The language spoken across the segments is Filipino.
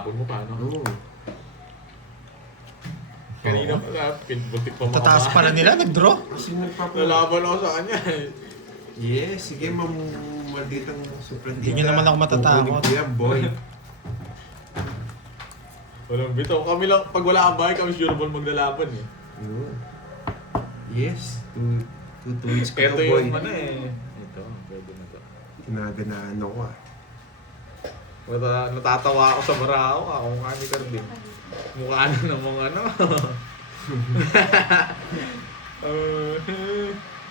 Tapon mo pa, no? Oo. Kanina pala, pinbutik pa Tataas makaba. pala nila, nag-draw. Kasi nagpapa... Lalaban ako sa kanya eh. Yes, sige malditang suprendita. Hindi nyo naman ako matatakot. Kukunin ko yan, boy. Walang bitaw. Kami lang, pag wala kang bahay, kami sure ball maglalaban eh. Oo. Yes, two tweets ko Ito to, boy. yung ano eh. Ito, pwede na to. Kinaganaan ako ah. Natatawa ako sa Barao. Ako nga ni Cardin. Mukha na ng mga ano.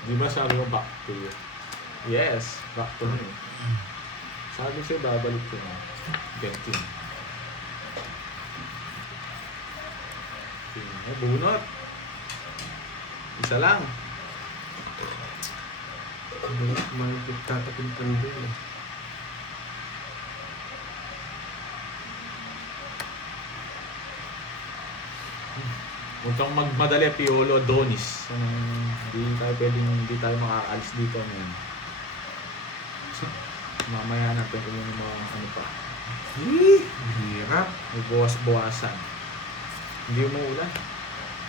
Di ba sabi mo back to you? Yes, back to me. Sabi sa'yo, babalik ko na. Genting. Bunot. Isa lang. Malapit tatapin din eh. Huwag kang magmadali, Piolo, Donis. Hindi tayo makaalis dito ngayon. Mamaya natin kung yung mga ano pa. Hirap. May buwas-buwasan. Hindi mo ulan.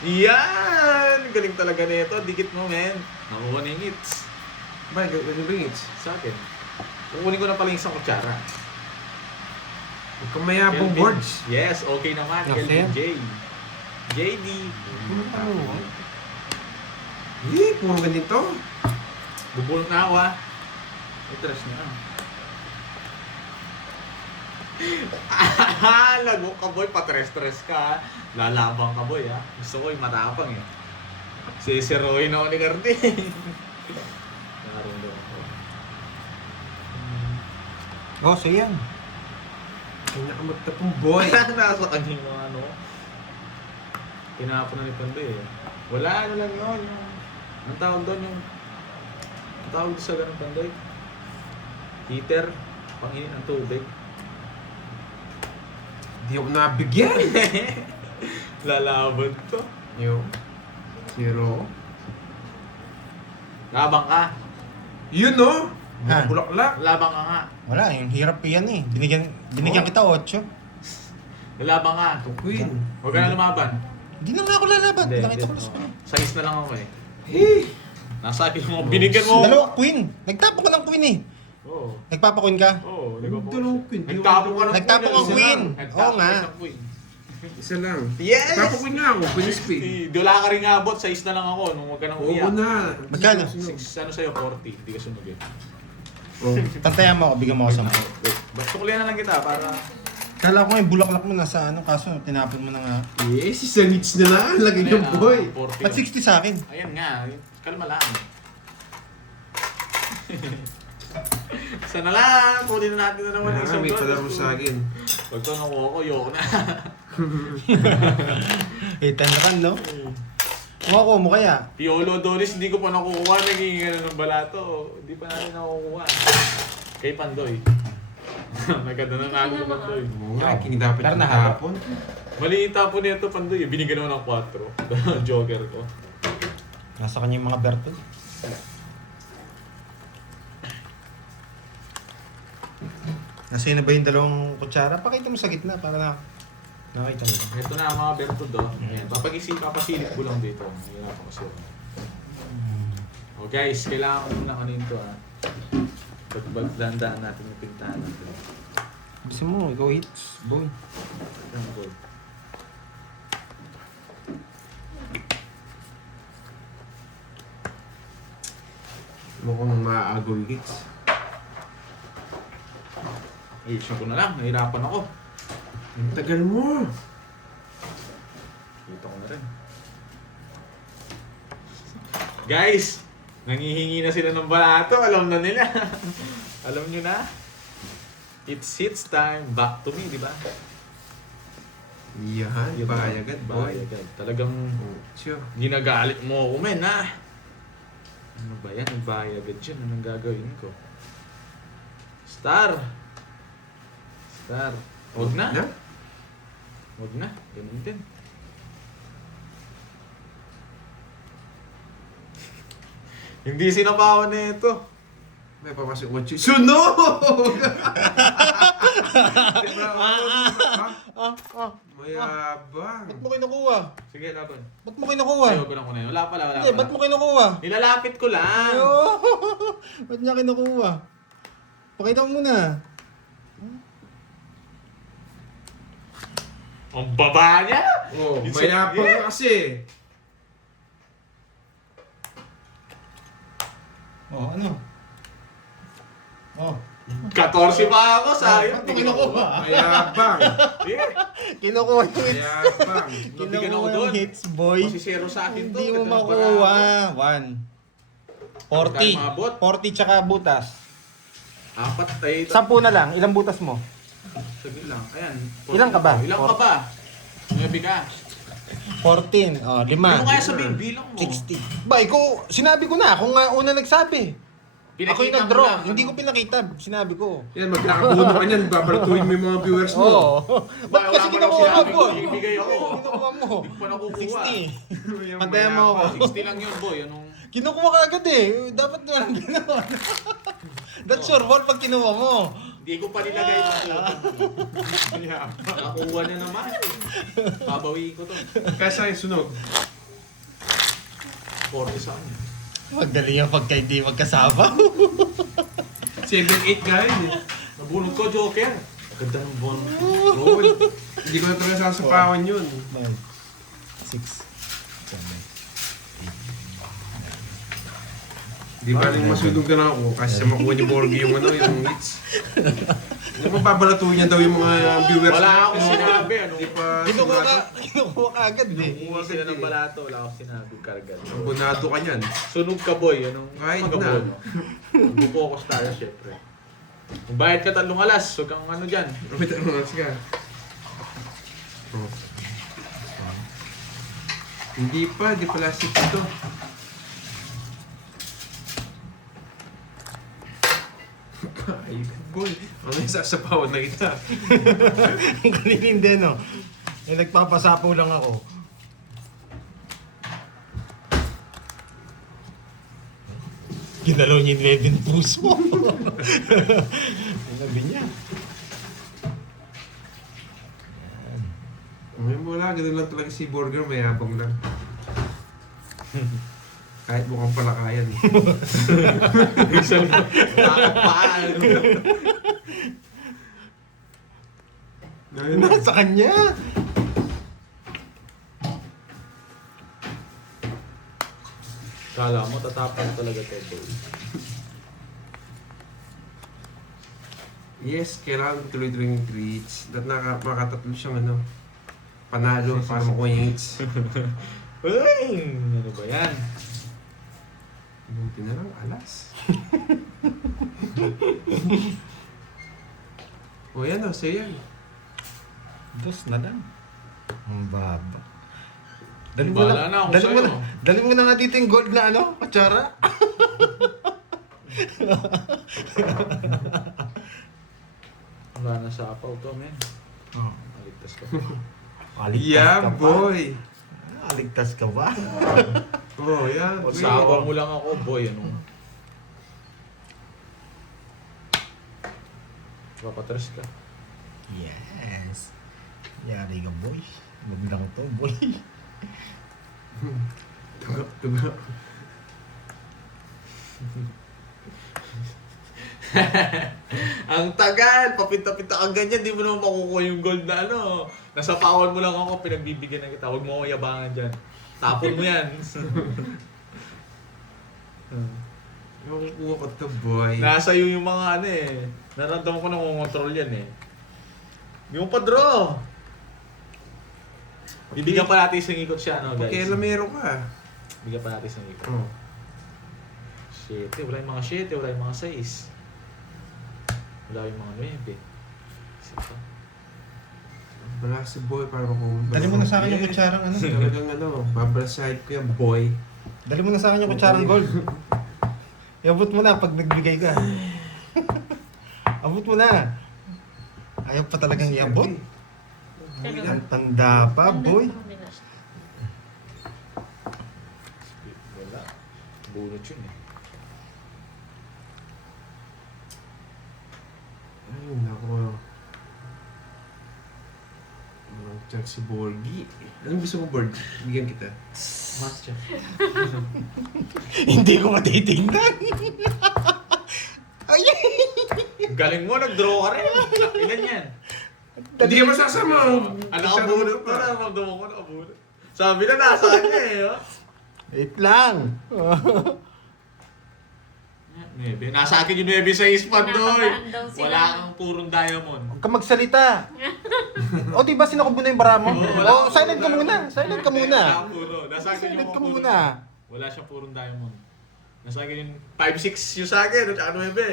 Yan! Galing talaga nito. Dikit mo, men. Nakuha na yung hits. Ba, gawin ba hits? Sa akin. Kukunin ko na pala yung isang kutsara. Huwag kang mayabong Kelvin. boards. Yes, okay naman. Okay. Kelvin J. JD. Puro ganito. Bubulong na ako, ah. May trash na, ah. Lago ka, boy. Patres-tres ka, ah. Lalabang ka, boy, ah. Gusto ko yung matapang, eh. Sisiroin ako ni Cardi. Naroon ako. Oh, so yan. Pinakamagtapong boy. Nasa kanya yung mga ano. Tinapon na ni Pandoy, eh. Wala, ano lang yun. Yung, ang tawag doon yung... Ang tawag doon sa ganun, Pandoy? Heater. Panginin ng tubig. Hindi ako nabigyan. Lalaban to. Yo. Zero. Labang ka. Yun no? Ha? Bulaklak. Labang ka nga. Wala, yung hirap yan eh. Binigyan kita 8. Labang ka. Ito queen. Huwag ka na lumaban. Hindi na nga ako lalaban. Hindi, Nakita ko hindi. na sa kanya. Sais na lang ako, eh. Hey. Nasabi mo, binigyan mo. Dalawa queen. Nagtapon ka ng queen eh. Oo. Nagpapa-queen ka? Oo, Dalawang queen. Nagtapon ka ng Nagtapon queen, ang eh. queen. Nagtapon Oo nga. ka ng queen. Isa lang. Yes! Tapo nga ako. Queen speed. Di wala ka rin abot, sais na lang ako nung huwag ka nang Oo umiyak. na. Magkano? Ano sa'yo, 40. Hindi ka sunod, eh. Oh. Tantayan mo ako, bigyan mo ako sa mga. Wait, basta kulihan na lang kita para... Kala ko nga yung bulaklak mo nasa ano, kaso tinapon mo na nga. Yes, isa hits na lang. Lagay ng boy. 40. Ba't 60 sa akin? Ayan nga, kalma lang. Sana lang, kunin na natin na naman ang isang May doon. palaro sa akin. Pag ito nakuha ko, yoko na. 8 na kan, no? Kuha mo kaya. Piolo Donis, hindi ko pa nakukuha. Naging ano ng balato. Hindi pa natin nakukuha. Kay Pandoy. Nagkada na nago ng Pandoy. Oo nga, king dapat Pero yung nahabol. hapon. Maliit tapon nito Pandoy. Binigyan naman ng 4. Joker ko. Nasa kanya yung mga berto. Nasa na ba yung dalawang kutsara? Pakita mo sa gitna para na nakita mo. Ito na ang mga bertod, oh. Ayan. Papasilip ko lang dito. Mahirap ako kasi. Oh guys, kailangan ko muna kanin to, ah. Pagdandaan natin yung pintahan natin. Gusto mo, ikaw hits, boy. Ang gold. Mukhang maagol hits. Ayusin ko na lang. Nahirapan ako. Ang tagal mo. Dito ko na rin. Guys! Nangihingi na sila ng balato. Alam na nila. Alam nyo na. It's hits time. Back to me, di ba? Yan, bahay agad, boy. Bahay agad. Talagang Oh, sure. ginagalit mo ako, men, ha? Ano ba yan? Bahay agad yun. Anong gagawin ko? Star! Star. Huwag na. Na? Huwag na. Ganun din. Hindi sinapawan na ito. May papasok mo. Sunog! Mayabang. Ba't mo kinukuha? Sige, laban. Ba't mo kinukuha? Ayaw ko na kunin. Wala pala. Hindi, ba't mo kinukuha? Nilalapit ko lang. Ayo! Ba't niya kinukuha? Pakita mo muna. Ang baba niya! Oh, It's mayabang yeah. na kasi. Oh, ano? Oh. 14 pa ako, sayang. Ba't mo kinukuha? Mayabang. Yeah. Kinukuha yung hits. Mayabang. Nabigyan ako Kinukuha doon. yung hits, boy. Masisero sa akin to. Hindi mo Ganda ng makuha. barako. 1. Magkano mga bot? 40 tsaka butas. 4 tayo. 10 na lang. Ilang butas mo? Sige lang. Ayan. Ilan ka ba? Ilan ka ba? 9 ka. 14. Oh, 5. Hindi mo kaya sabihin, bilang mo. 60. Ba, ikaw, sinabi ko na. Ako nga una nagsabi. Ako yung Pinakita mo nag-draw. lang, Hindi ano? ko pinakita. Sinabi ko. Yan, magkakabuno ka niyan. Babalatuin mo yung mga viewers mo. Oo. Ba't Wala kasi mo lang kinukuha sinabi mo? ko, ibigay ako. Kinukuha mo. Hindi ko pa nakukuha. 60. Pantayan mo ako. 60 lang yun, boy. Anong... Kinukuha ka agad eh. Dapat na lang ginawa. That's your fault pag kinuha mo. Hindi ko pa nilagay ito. Nakuha na naman. Babawiin ko to. Kaya yung sunog. 40 sa kanya. Magaling yung pagka hindi magkasama. 7-8 ka rin eh. Nabunod ko, Joker. Ganda ng bon. Oo. Hindi ko na talaga sasapawan yun. 6, 7. Di ba rin masunog na lang ako kasi sa makuha ni Borgie yung ano, yung hits. Yung mababalatuin niya daw yung mga viewers. Wala niya. akong sinabi. Ano? Hindi pa Kinukuha ka agad eh. Hindi sila ng balato. Wala akong sinabi. Kargal. Abonado ka niyan. Sunog ka, boy. Anong Kahit magabon? na. Mag-focus tayo, syempre. Kung bayad ka 3 alas, huwag kang ano dyan. Wait, ano oras ka? Oh. Hindi pa, di pala si Tito. Ay, boy. Ano yung sasapawan na kita? Ang galing din no. Eh, nagpapasapaw lang ako. Ginalaw niya yung 11 puso. Sinabi niya. Ay, wala. Ganun lang talaga si Burger. Mayabang lang. Kahit mukhang palakayan. Minsan, nakakapaan. Nasa kanya. Kala mo, tatapang talaga to, boy. Yes, kailangan tuloy-tuloy yung treats. At makatatlo siyang ano, panalo para makuha yung hits. Uy! Ano ba yan? Buti na lang, alas. O yan o, sa'yo yan. Dos na lang. Ang baba. Dali mo Bahala na, na ako dali mo sa'yo. na, dali mo na nga dito yung gold na ano, kutsara. Wala na sa apaw to, men. Oh. Maligtas ka. Yeah, boy! Aligtas ka ba? Oh, yan. Pag sa apaw mo lang ako, boy, anong... Papatres ka. Yes. Yari ka, boy. Maglang to, boy. Tuga. Ang tagal! Papinta-pinta ka ganyan, di mo naman makukuha yung gold na ano. Nasa pawan mo lang ako, pinagbibigyan na kita. Huwag mo akong yabangan dyan. Tapon mo yan. Nakukuha ko to, boy. Nasa iyo yung mga ano eh. Naramdaman ko na control yan eh. Hindi mo pa draw. Bibigyan pa natin isang ikot siya, no guys? Kaya lamero ka. Bibigyan pa natin isang ikot. Oh. 7, wala yung mga 7, wala yung mga 6. Wala yung mga 9. Isa pa. Wala si boy para makuha. Dali mo na sa akin yung kutsarang ano. Talagang ano, babalasahid ko yan, boy. Dali mo na sa akin yung kutsarang gold. Iabot mo na pag nagbigay ka. Abot mo na. Ayaw pa talagang iabot. Ang tanda pa, boy. Wala. Bunot yun eh. Ay, nako. Jack si Borgie. Anong gusto mo, Borgie? Bigyan kita. Mas siya. Hindi ko matitingnan. Ay! Galing mo, nag-draw ka rin. Ilan yan? Hindi ka masasama. Nakabunot pa. Naramdaman ko nakabunot. Sabi na nasa kanya eh. Oh. Wait lang. Nebe. Nasa akin yung Nebe sa ispan doy. Kinakabahan daw sila. Wala kang purong diamond. Huwag ka magsalita. O, diba sinukubo na yung bara mo? wala O, silent ka muna. Silent ka muna. Wala kang puro. Nasa akin yung Silent mga ka puro. muna. Wala siyang purong diamond. Nasa akin yung 5-6 yung sa akin. At saka Nebe.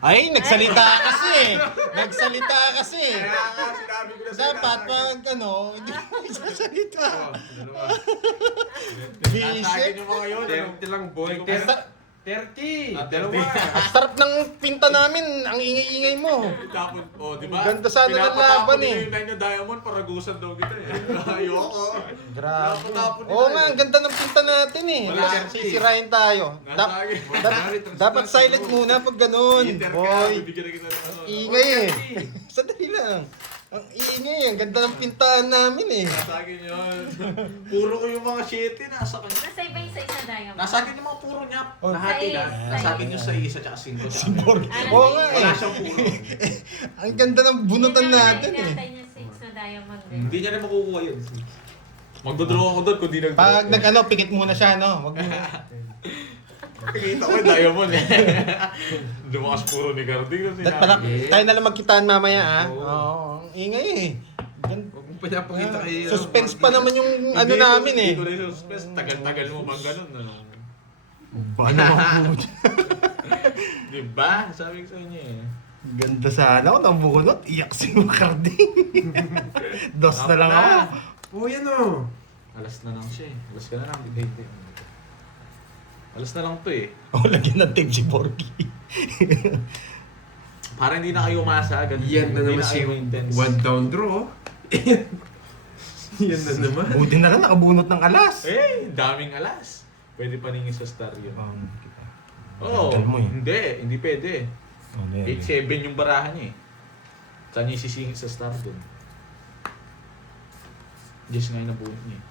Ay, nagsalita kasi. Nagsalita kasi. Kaya nga sinabi ko na sa'yo. Dapat pag ano, hindi ka magsasalita. Dalawa. Nag-iisip. Nasa akin yung mga yun. 30 lang, boy. Hindi ko 30. Dalawa. Ang sarap ng pinta namin. Ang ingay-ingay mo. Tapos, oh, di ba? Ganda sana ng Pinapatapon laban niyo eh. yung line ng diamond, paragusan daw kita eh. Ayoko. Grabe. Pinapatapon nila Oo nga, eh. ang ganda ng pinta natin eh. Wala. Sisirain tayo. Nasa akin. Dapat silent muna pag ganun. Inter ka, Boy, bibigyan na kita ng ano. ingay eh. Sandali lang. Ang ingay, ang ganda ng pintahan namin eh. Nasa akin yun. Puro ko yung mga shit eh, nasa kanya. Nasa iba yung sa isa diamond. Nasa akin yung mga puro niya. Oh. Nahati na. Sa Nasa akin isa. yung sa isa tsaka 5. Si Borg. Alam Oo mo nga yun. Wala eh. siyang puro. Ang ganda ng bunutan natin eh. Inatay niya 6 na diamond din. Hindi niya na makukuha yun. Magdodraw ako doon kung di nag-draw. Pag nag-ano, pikit muna siya, no? Wag mo. Nakikita ko yung diamond eh. Lumakas puro ni Cardi kasi Tayo na lang magkitaan mamaya ah. Oo. Oo, ang ingay eh. Huwag mong pinapakita kay... Suspense pa naman yung ano namin eh. Hindi ko rin suspense. Tagal-tagal mo bang ganun. Ano? Ba naman po. Diba? Sabi ko sa inyo eh. Ganda sana ako ng bunot. Iyak si Macardi. Dos na lang ako. Oh, yan o. Alas na lang siya eh. Alas ka na lang. Hindi. Alas na lang to eh. Oh, lagyan ng tape si Borgie. Para hindi na kayo umasa. Ganun. Yan na Hindi naman si kayo intense. one down draw. Yan na naman. Buti na lang nakabunot ng alas. Eh, daming alas. Pwede paningin sa star yun. Oo. Tagal mo eh. Hindi pwede. Oh, 8-7 yung barahan niya eh. Saan niya sisingit sa star dun? Just nga yung nabuhat niya eh.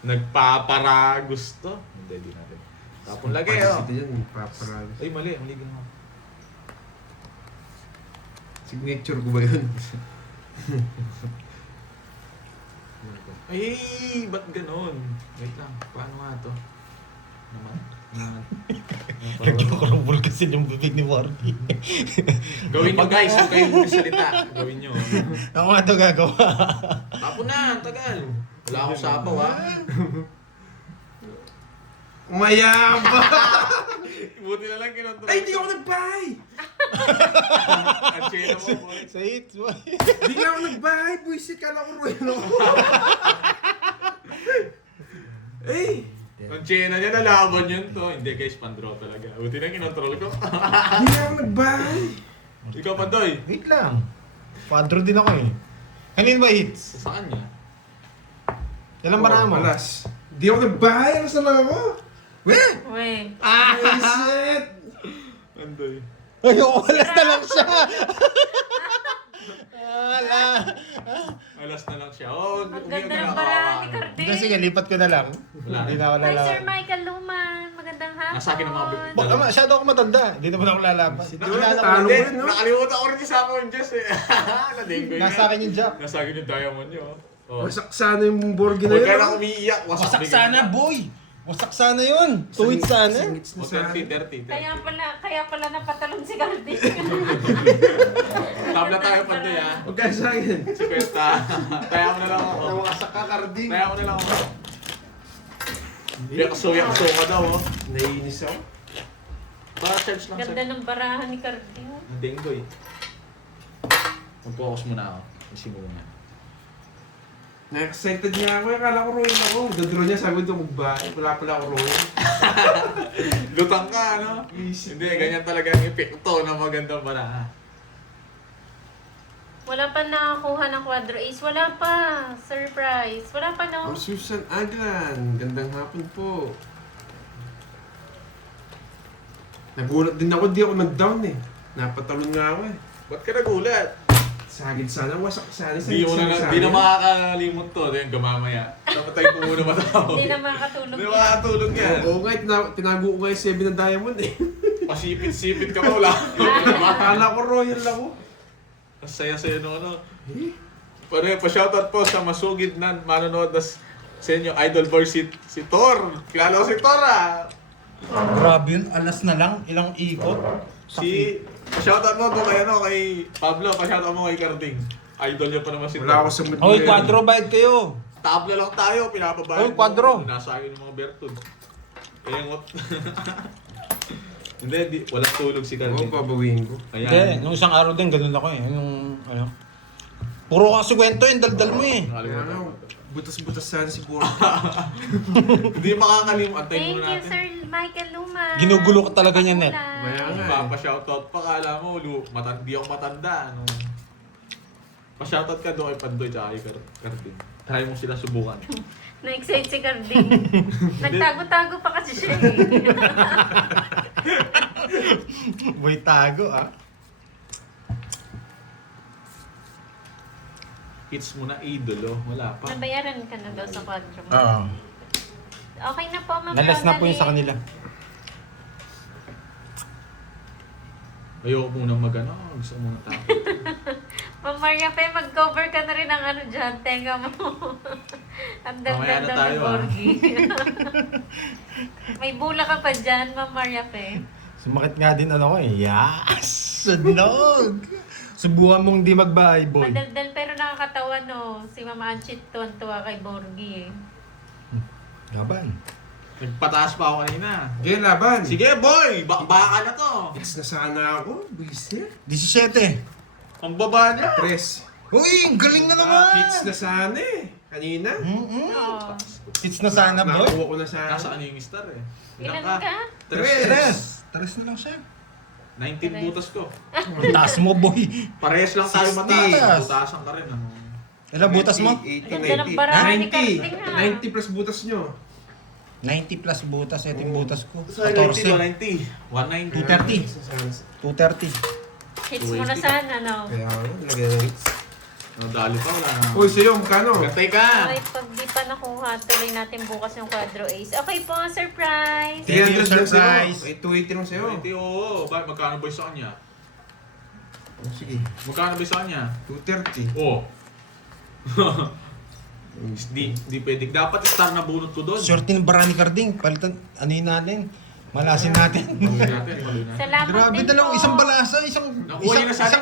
Nagpapara gusto. Hindi, di natin. Tapon lagi oh. Ito yan, paparado. Ay, mali. Mali ginawa. Signature ko ba yun? Ay, ba't ganon? Wait lang. Paano nga to? Naman. Lagyan ko ng bulkasin yung bibig ni Borgie. Gawin nyo guys. Huwag kayong magsalita. Gawin nyo. Ako nga ito gagawa. Tapon na. Ang tagal. Wala akong sapaw ha. Mayaba! Buti na lang kinontrol. Ay, hindi ako nag-buy! Ang chela mo, boy. Sa hits, boy. Hindi nga ako nag-buy! Buisit ka lang ko rin ako. Eh! Ang chela niya, nalaban yun to. Hindi guys, pandraw talaga. Buti na kinontrol ko. Hindi nga ako nag-buy! Ikaw, Pandoy. Wait lang. Padro din ako eh. Kanino ba hits? Sa kanya. Ilang bara mo? Alas. Hindi ako nag-buy! Alas na lang ako! Weh! Uy. Buisit! Pandoy. Ay, oras na lang siya. Wala. Alas na lang siya. Oh, Ang ganda ng barahan ni Cardi. Hindi, sige, lipat ko na lang. Wala. Hindi na ako Hi, lalaban. Sir Michael Luman. Magandang hapon. Nasa akin ang mga bibig. Baka masyado ako matanda. Hindi naman ako lalaban. Nakilala ko Talo din. ko rin, no? Nakalimutan ko rin sa akin yung Jess eh. Nadinggo yun. Nasa akin yung jack. Nasa akin yung diamond niyo. Oh. Wasak sana yung Borgie na Huwag yun. ka na umiiyak. Wasak sana, boy! Wasak sana yun! Tuwid sana! Singits na O, sana. 30. Kaya pala napatalon si Cardi. Tabla tayo, Pandoy ha. Huwag ka sa akin. Si Kwesta. Taya mo na lang ako. Nawasak ka, Cardi. Taya mo na lang ako. Yakso ka daw oh. Naiinis ako. Para charge lang Ganda ng barahan ni Cardi. Dinggoy. Mag-focus muna ako. Ising ko muna. Na-excited nga ako. Akala ko ruin ako. Dodraw niya sabi ko mag-buy. Wala pala ako ruin. Lutang ka, ano? Hindi, ganyan talaga ang epekto ng magandang baraha. Wala pa nakakuha ng quadro ace. Wala pa. Surprise. Wala pa no. Oh, Susan Aglan. Gandang hapon po. Nagulat din ako. Di ako nag-down eh. Napatalon nga ako eh. Ba't ka nagulat? Sagid sana, wasak sana. Di na makakalimot to. Ito yung gamamaya. Namatay ko muna matao. Hindi na makakatulog Hindi yan. makakatulog yan. Oo nga, tinago ko nga yung 7 na diamond eh. Pasipit-sipit ka pa wala. Akala ko royal ako. Ang saya-saya nung ano. Pare, pa-shoutout po sa masugid na manonood sa inyo, idol boy si Thor. Kilala ko si Thor ah. Grabe yun, alas na lang, ilang ikot. Pa-shoutout mo to kay, kay Pablo, pa-shoutout mo kay Carding. Idol niya pa naman si Thor. Wala ako sa mood Hoy, ngayon. quadro, bayad kayo. Tabla lang tayo, pinapabayad Oy, kwadro. Nasa akin yung mga Bertud. Kaya ngot. Hindi, walang tulog si Oo, Carding. pabawiin ko. Hindi, Kaya, nung isang araw din, ganun ako eh. Yung, ano, puro kasi kwento yung daldal mo eh. Kaya nga, butas-butas sana si Borg. Hindi makakalimut. Antayin Thank muna you, natin. Sir Michael Luma. Ginugulo ka talaga niya, Net. Kaya nga eh. Pa-shoutout pa, kala mo, di ako matanda. Ano. Pa-shoutout ka doon kay Pandoy tsaka kay Carding. Try mo sila subukan. Na-excite si Carding. Nagtago-tago pa kasi siya eh. Boy, tago ah. Hits mo na idolo, wala pa. Nabayaran ka na daw sa quadro mo. Oo. Okay na po, Ma'am Nalas na po yung sa Rosalie. kanila. Ayoko muna magano, gusto ko muna tapos. Ma'am Maria Pe, mag-cover ka na rin ng ano dyan, tenga mo. Ang Mamaya dagdag na daw tayo, ni Borgie. May bula ka pa dyan, Ma'am Maria Pe. Sumakit nga din ano ko eh. Yes! Sunog! Subukan mong di magbahay, boy. Madaldal pero nakakatawa no. Si Mama Anchit tuwan-tuwa kay Borgie eh. Gaban. Nagpataas pa ako kanina. Sige, laban. Sige boy, baka na to. Hits na sana ako. Buisit. 17. Ang baba niya. 3. Uy, ang galing na naman! Hits na sana eh. Kanina. Oo. Hits na sana, boy. Nakuha ko na sana. Nasa ano yung star eh. Ilan ka? Tres na lang siya. 19 butas ko. Ang taas mo, boy. Parehas lang tayo 60. mataas. Butasan ka rin. Ano. Ilang butas mo? 80, Ganda ng 90. baraan ni Carding, ha? 90 plus butas nyo. 90 plus butas. Ito yung butas ko. Sa 90, 14. 190. 230. 230. Hits mo na sana, no? Kaya ako, lagyan ng hits. Ano, dali pa wala na. Uy, sa'yo, magkano? Gantay ka. Okay, pag di pa nakuha, tuloy natin bukas yung quadro ace. Okay po, surprise! 300 300 lang sa'yo. surprise. Ay, 280 lang sa'yo. 20, oo. Bakit magkano ba yung sa kanya? Oh, sige, Magkano ba yung sa kanya? 230. Oo. Di pwede. Dapat star na bunot ko doon. Swerte ng Barani Carding. Palitan, ano yun natin? Malasin natin. Paluin natin, paluin natin. Salamat Grabe, din dalawang po. isang balasa, isang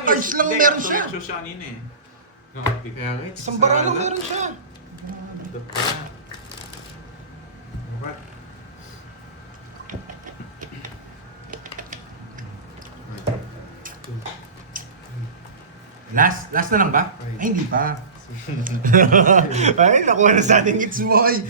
cards lang meron siya. Ito siya kanina eh. Kaya nga, hits Isang na bara lang sana. meron siya. Bakit? Last na lang ba? Ay, hindi pa. Ay, nakuha na sa ating hits mo, ay.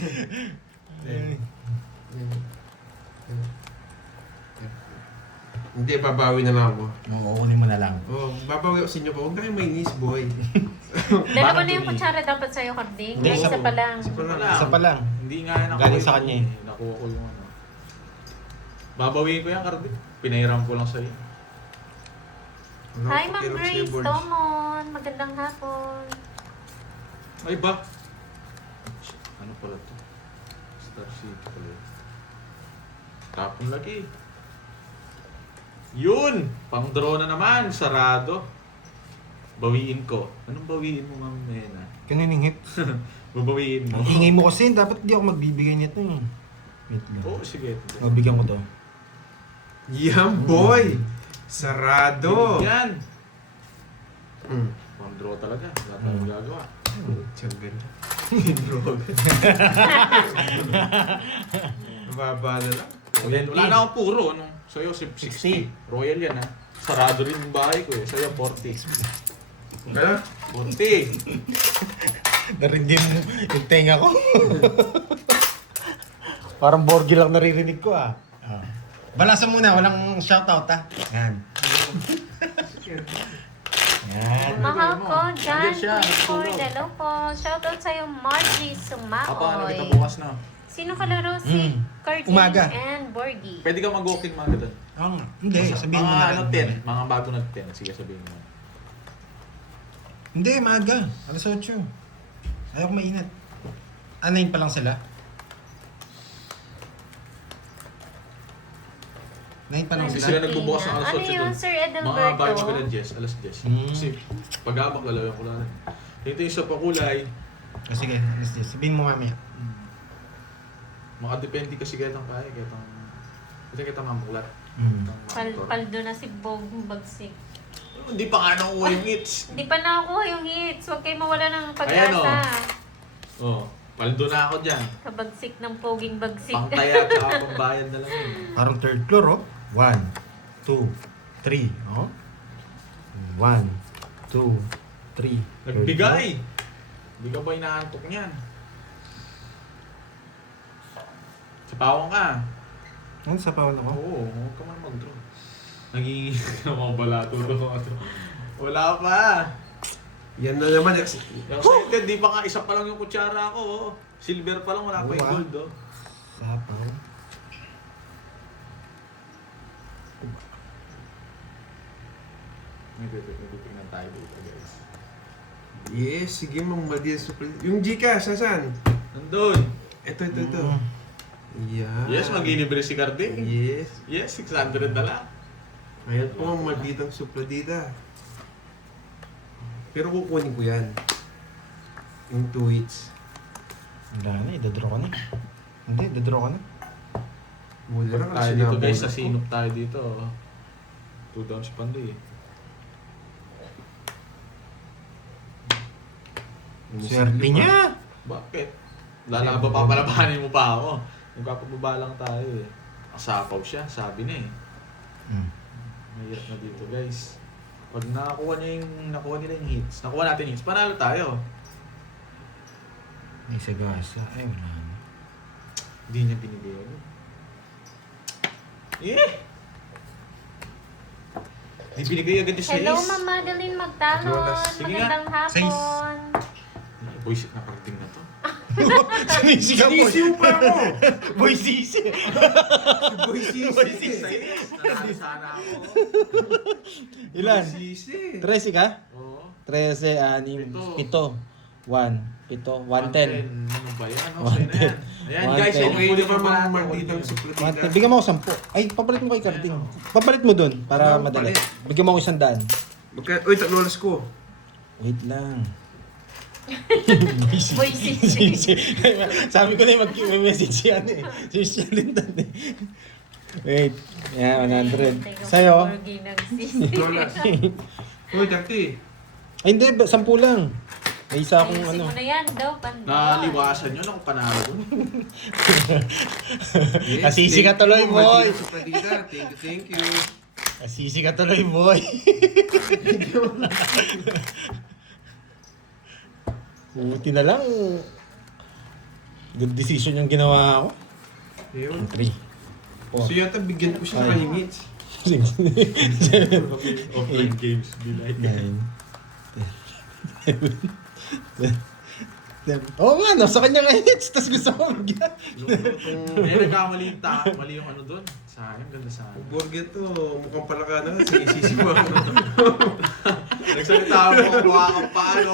Hindi, babawi na lang ako. Oo, kunin mo na lang. Oh, babawi ako sa inyo pa. Huwag na kayong mainis, boy. Dalawa na yung kutsara dapat sa'yo, Carding. Hindi, Ay, isa pa lang. Isa pa lang. Isa pa lang. Hindi nga yan ako. Galing sa kanya eh. Nakuha ko yung ano. Babawiin ko yan, Cardi. Pinahiram ko lang sa'yo. Ano, Hi, Ma'am pakirap sa'yo, Grace board. Tomon. Magandang hapon. Ay ba? Ano pala to? Star City pala yun. Tapon lagi. Yun! Pang draw na naman. Sarado. Bawiin ko. Anong bawiin mo, Ma'am Mena? Kaninong hit? Babawiin mo. Ang ingay mo kasi, dapat di ako magbibigay nito eh. Wait lang. Oo, sige. Mabigyan ko to. Yan, boy! Sarado! Yan! Mm. Pang draw talaga. Wala tayong magagawa. Tiyanggan. Draw. Mababa na lang. Wala na akong puro. Ano? Sa'yo, 60. Royal yan ha. Sarado rin yung bahay ko eh. Sa'yo, 40. Kaya? 40. Narindim yung tenga ko. Parang Borgie lang naririnig ko ah. Balasa muna, walang shoutout ah. Yan. Yan. Mahal ko, John Nandiyan siya, Clifford. natulog. Hello po. Shoutout sa'yo, Margie Papa, ano kita Sumaoy. bukas na? Sino kalaro? Si Cardin Umaga. and Borgie. Pwede ka mag-walk-in mga doon. Oo nga. Hindi, sabihin mo na. Mga 10, mga bago na 10. Sige, sabihin mo. Hindi, maaga. Alas 8. Ayaw ko mainit. 9 pa lang sila. 9 pa lang Kasi sila. sila nagbubukas ng alas 8 Ano yun, doon. Sir Mga Edelberto? bago sila Jess, alas 10. Kasi pag-abak, lalawin ko lang. Ito yung isa pa kulay. Sige, alas 10. Sabihin mo mamaya. Makadepende kasi kitang kaya, kitang mamulat. Paldo na si Bog Bagsik. Hindi pa nga nakuha yung hits. Hindi pa nakuha yung hits. Huwag kayo mawala ng Ayan, pag-asa. Paldo na ako dyan. Kabagsik ng poging bagsik. Pangtaya at saka pambayad na lang yun. Parang third floor, oh. 1, 2, 3, oh. 1, 2, 3. Nagbigay! Hindi ka ba inaantok niyan? Sapawan ka. Ano sa pawan ako? Oo, huwag ka man mag-draw. Naging ka mga balato doon. Wala pa. Yan na naman. Yung sa'yo, di pa nga isa pa lang yung kutsara ko. Silver pa lang, wala pa yung gold. Sapaw. Nagtitignan tayo dito, guys. Yes, sige mong madias. Yung Gcash, asan? Nandun. Ito. Yeah. Yes, mag-ilibre si Carding. Yes. Yes, 600 na lang. Ngayon po ang malditang supladita. Pero kukunin ko yan. Yung 2 hits. Wala na, idadraw ko na. Hindi, idadraw ko na. Wala lang Tayo dito guys, sa sinop tayo dito. 2 down si Pandoy eh. Swerte niya! Bakit? Lalaba pa, palabanin mo pa ako. Nagpapababa lang tayo eh. Asapaw siya, sabi na eh. Mahirap na dito guys. Pag nakuha nila yung hits, nakuha natin hits, panalo tayo. May sagasa. Ay, wala na. Hindi niya binibigyan. Eh! Di binigay agad yung Hello, sais. Ma'am Madeline Magtalon. Sige nga. Magandang hapon. Boys, nakarating na to. Sinisi ka, boy! Sinisi mo pa ako! Boy, sisi! Boy, sisi! Boy, sais. Nanalo sana ako. Ilan? Sisi! 13 ka? Oo. 13, 6, 7, 1, 7, 110. Ano ba yan? Oh, sa'yo na yan. Ayan guys, yan yung Okay huli na ba ng mga balato. malditang supladita? Bigyan mo ako 10. Ay, papalit mo kay Carding. Papalit mo dun para Ah, madali. palit. Bigyan mo ako 100. Uy, $3 ko. Wait lang. Boy, sisi. Sabi ko na yung mag-message yan eh. Sisi din doon eh. Wait. Yan, 100. Sa'yo? Borgie nagsisi. $3. Uy, 30. Ay, hindi. 10 lang. May isa akong Ayusin ano. mo na yan daw, Pandoy. Naliwasan yun ako panalo. Yes, Asisi ka thank tuloy, you, boy. malditang supladita. Thank you. Asisi ka tuloy, boy. Buti na lang. Good decision yung ginawa ko. Ayun. 3, So yata bigyan ko siya ng kanyang hits. 6, 7, Offline games, be like. 9, 10. Oo nga, nasa kanya nga hits, tapos gusto ko bigyan. Eh, nagkamali yung mali yung ano doon. Sayang, ganda sayang. Borget to, mukhang palaka na. Sinisisi mo. Nagsalita ako, kuha kang paano.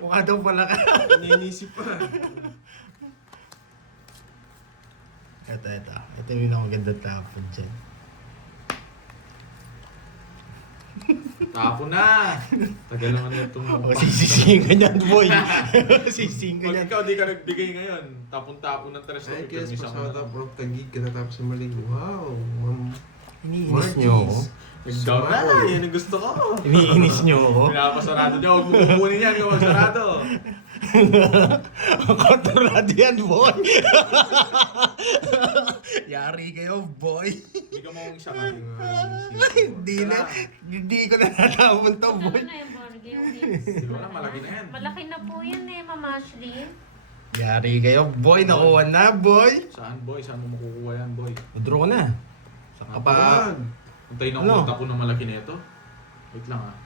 Mukha daw pala ka. Ninisip pa. Ito. Ito yung maganda tapon dyan. Tapo na! Tagal naman na itong... O, sisising ka niyan, boy. Sisising ka Pag niyan. ikaw di ka nagbigay ngayon, tapon-tapon ng tres Ay, na kaya ipirmisa sa mo top na. of tagig ka natapos sa maling. Wow. Iniinis niyo ako. Nag-down na, yan ang gusto ko. Iniinis niyo ako. Pinapasarado niya, huwag mo kukunin yan kung magsarado. Kontrolado yan, boy. Yari kayo, boy. Hindi ka mawag isa ka. Hindi ko na natapon to, Ano boy. na yung Borgie yung hits? Hindi ko alam, malaki na yan. Malaki na po yan eh, Ma'am Ashley. Yari kayo, boy. Nakuha na, boy. Saan boy? Saan mo makukuha yan boy? Withdraw ko na. Saka pa. Wag. Puntayin ako Ano? punta ko ng malaki nito. Wait lang ah.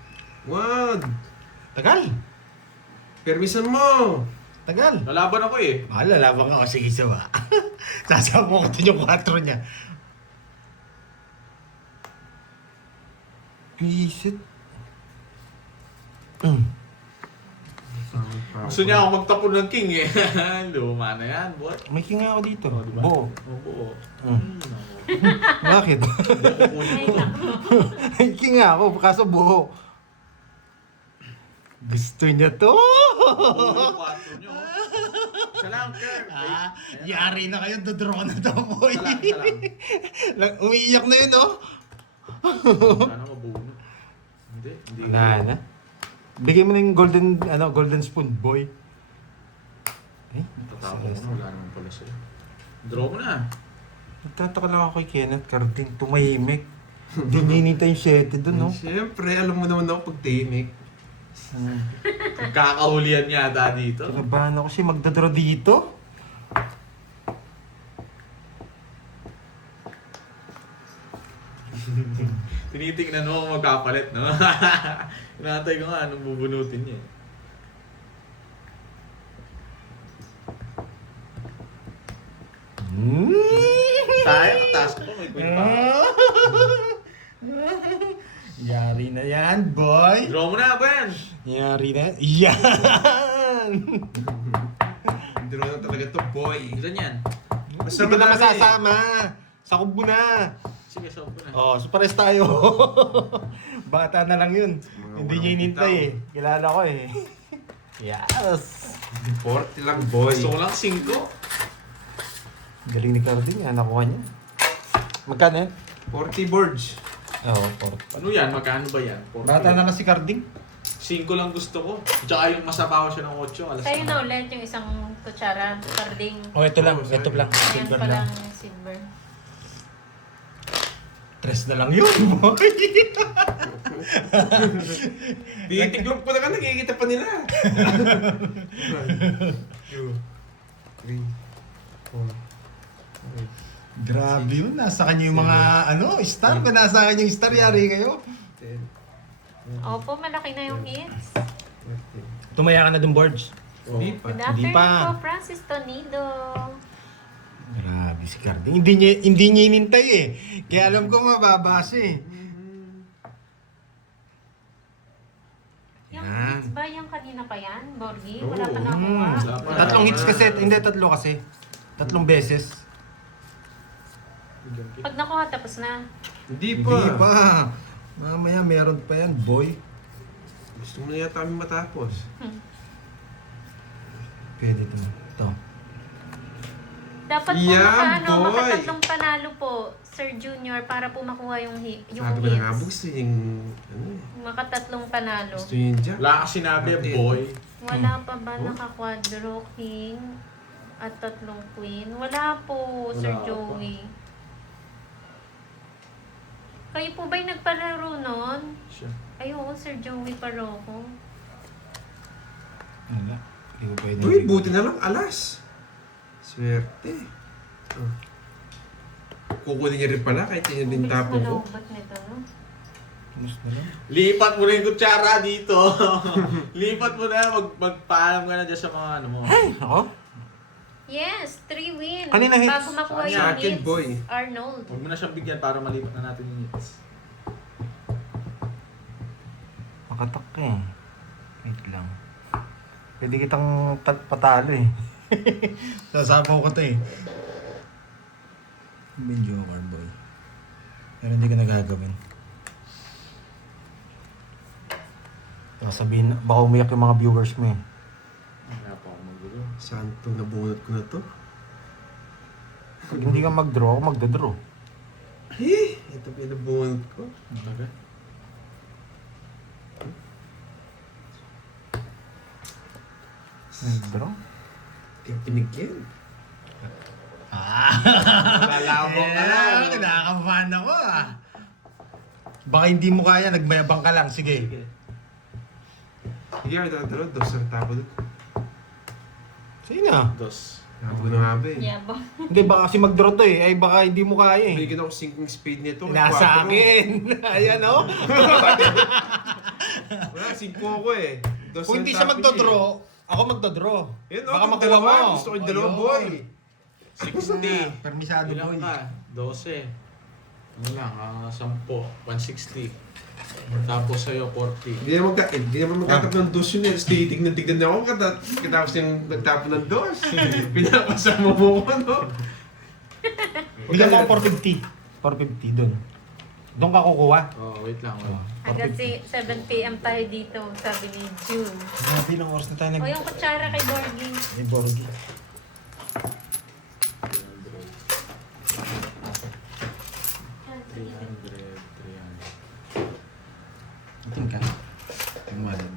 Wag. Tagal. Permisan mo. Tagal. Nalaban ako eh. Lalaban ka. Sige, sawa. Sasama ko din yung 4 niya. Visit. Gusto niya ako magtapon ng king eh. Luma na yan, boy. May king ako dito. Oh, diba? Buo. Oo, buo. Bakit? Ay, naku. May king ako, kaso buo. Gusto niya to. Buo yung 4 niyo. Isa lang, Kerr. Yari na kayo, dodraw na to, boy. Isa lang. Umiiyak na yun, oh. Sana mabuno. Hindi. Na. Bigay mo na yung golden spoon, boy. Eh, Tatapos mo na, wala naman pala siya. Draw mo na. nagtataka lang ako kay Kenneth Carding, tumahimik. Hindi niya inintay yung 7 dun, no? Siyempre, alam mo naman ako pag tahimik. Kakahulihan yata dito. Kinabahan ako kasi magdadraw dito. Tinitingnan mo kung magkapalit, no? Inatay ko nga anong bubunutin niya. Sayang, taas ko, may queen pa. Yari na yan, boy. Draw mo na, Ben! Yari na yan. Hindi na talaga to, boy. Ilan yan? Basta Hindi ka na madami. masasama. Sakop mo na. Sige, solve ko na. Oh, so pares tayo. Bata na lang yun. Mga Hindi niya walang inintay bitaw. eh. Kilala ko eh. Yes. 40 lang, boy. Gusto ko lang 5. Galing ni Carding. Nakuha niya. Magkano yan? 40 boards. Oo, Ano yan? Magkano ba yan? 40. Bata na kasi Carding. 5 lang gusto ko. Tsaka yung masabaw siya ng 8, alas Sa'yo 5. na ulit yung isang kutsara, sarding. Oh, ito lang. Oh, Ito sorry. lang. Ayan Silver pa lang. lang silver. 3 na lang yun, boy. Titiklop ko na ka, nakikita pa nila. 2, 3, 4, Grabe yun. Nasa kanya yung mga, star. Kung nasa kanya yung star, yari kayo. 10, Opo, malaki na yung hits. 13. Tumaya ka na dun, Borge. Hindi pa. Good Hindi afternoon pa. po, Francis Tonido. Grabe si Carding. Hindi niya inintay eh. Kaya alam ko mababa siya eh. Yung Yan. hits ba yung kanina pa yan, Borgie? Oo. Wala pa nakuha. Wala pa. 3 hits kasi. Hindi, 3 kasi. 3 beses. Pag nakuha, tapos na. Hindi Hindi pa. pa. Mamaya meron pa yan, boy. Gusto mo na yata kami matapos. Pwede ito. Ito. Dapat po Yeah, boy. makatatlong panalo po, Sir Junior, para po makuha yung, yung Sabi ko na nga, hits. gusto yung, Makatatlong panalo. gusto yung jack. Wala ka sinabi, boy. Wala pa ba naka-quadro king at 3 queen? Wala po, Wala Sir pa. Joey. Kayo po ba'y nagpalaro nun? Siya. Ay, oo, Sir Joey Paroco. Wala. Hindi ko pwede. Uy, buti na lang, alas. Swerte. Oh. Kukunin niya rin pala kahit yun din Bilis tapo ko. malaubat nito, no? Tulos na lang. Lipat mo na yung kutsara dito. Lipat mo na, magpaalam ka na dyan sa mga ano mo. Ako? Yes, 3 wins. Kanina hits. Bago makuha Sa yung akin, hits, boy. Arnold. Huwag mo na siyang bigyan para malipat na natin yung hits. Makatak ka eh. Wait lang. Pwede kitang patalo eh. Sasabaw ko to eh. Medyo joker boy. Pero hindi ko nagagawin. Sabihin, baka umiyak yung mga viewers mo eh. Wala pa ako magulo. Santo, nabunot ko na to. Pag hindi ka mag-draw, ako magda-draw. Ito pa yung nabunot ko. Okay. Nag-draw? Kaya pinigyan. Lalabang ka lang. Nakakabahan ako ah. Baka hindi mo kaya, nagmayabang ka lang. Sige. Sige, ito na dos ang tapo doon. Sige na. Dos. Tapo na nga ba eh. Yabang. Hindi, baka kasi mag-draw to eh. Ay, baka hindi mo kaya eh. Bigyan ako sinking speed nito. Nasa akin. Ayan oh. Wala, 5 ako eh. Dos Kung ang hindi siya tapo niya magdodraw, Ako magdodraw. Yun, Baka oh, makuha dalawa. mo. Gusto ko yung Oh, dalawa, yun. boy. 60. Permisado, Ilan boy. ka? 12. Ano lang, 10. 160. Tapos sa'yo, 40. Hindi naman magtatap ng dos yun eh. Tapos titignan niya ako katapos niyang nagtapon ng dos. Pinapasama mo ko, no? Bigyan ko ako 450. 450 doon. Doon ka kukuha. Oh, wait lang. Wait. Hanggang 7 p.m. tayo dito, sabi ni June. Grabe, ilang oras na tayo O yung kutsara kay Borgie. Ni Borgie. 300. Ating ka. Yung malam.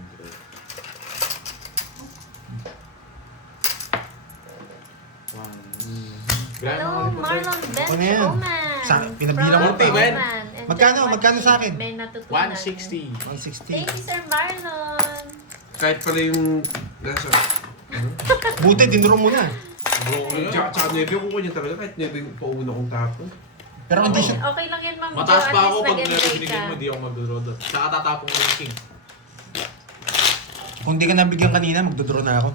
Hello, Marlon Ano yan? Bench Oman. Pinabilang mo pa. Magkano sa akin? May natutunan. 160. 160. Thank you, Sir Marlon. Kahit pala yung nasa... Buti, dinro mo na. Bro, yun. Tsaka 9 ko niya talaga kahit 9 yung pauna kong tapon. Pero hindi siya. Okay lang yan, Ma'am Jo. Mataas At pa ako least pag nag-enjoy binigyan ka. mo, di ako magdodraw doon. Saka tatapong mo yung king. Kung di ka nabigyan kanina, magdodraw na ako.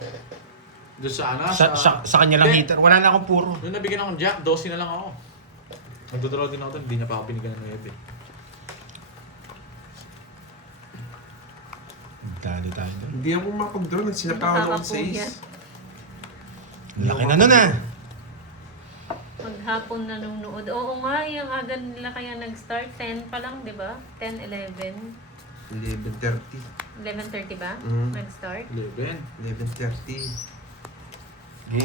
Doon sa ano? Sa kanya lang Hindi. hitter. Wala na akong puro. Nung nabigyan akong jack, 12 na lang ako. Magdodraw din ako doon, hindi niya pa ako binigyan ng 9. Dali tayo doon. Hindi ako makapag-draw. Nagsinapawan ako sa Nakakapuya. is. Laki na nun ah. Maghapon nanonood. Oo nga, yung aga nila kaya nag-start. 10 pa lang, di ba? 10, 11. 11:30. 11:30 ba? Nag-start? 11. 11:30.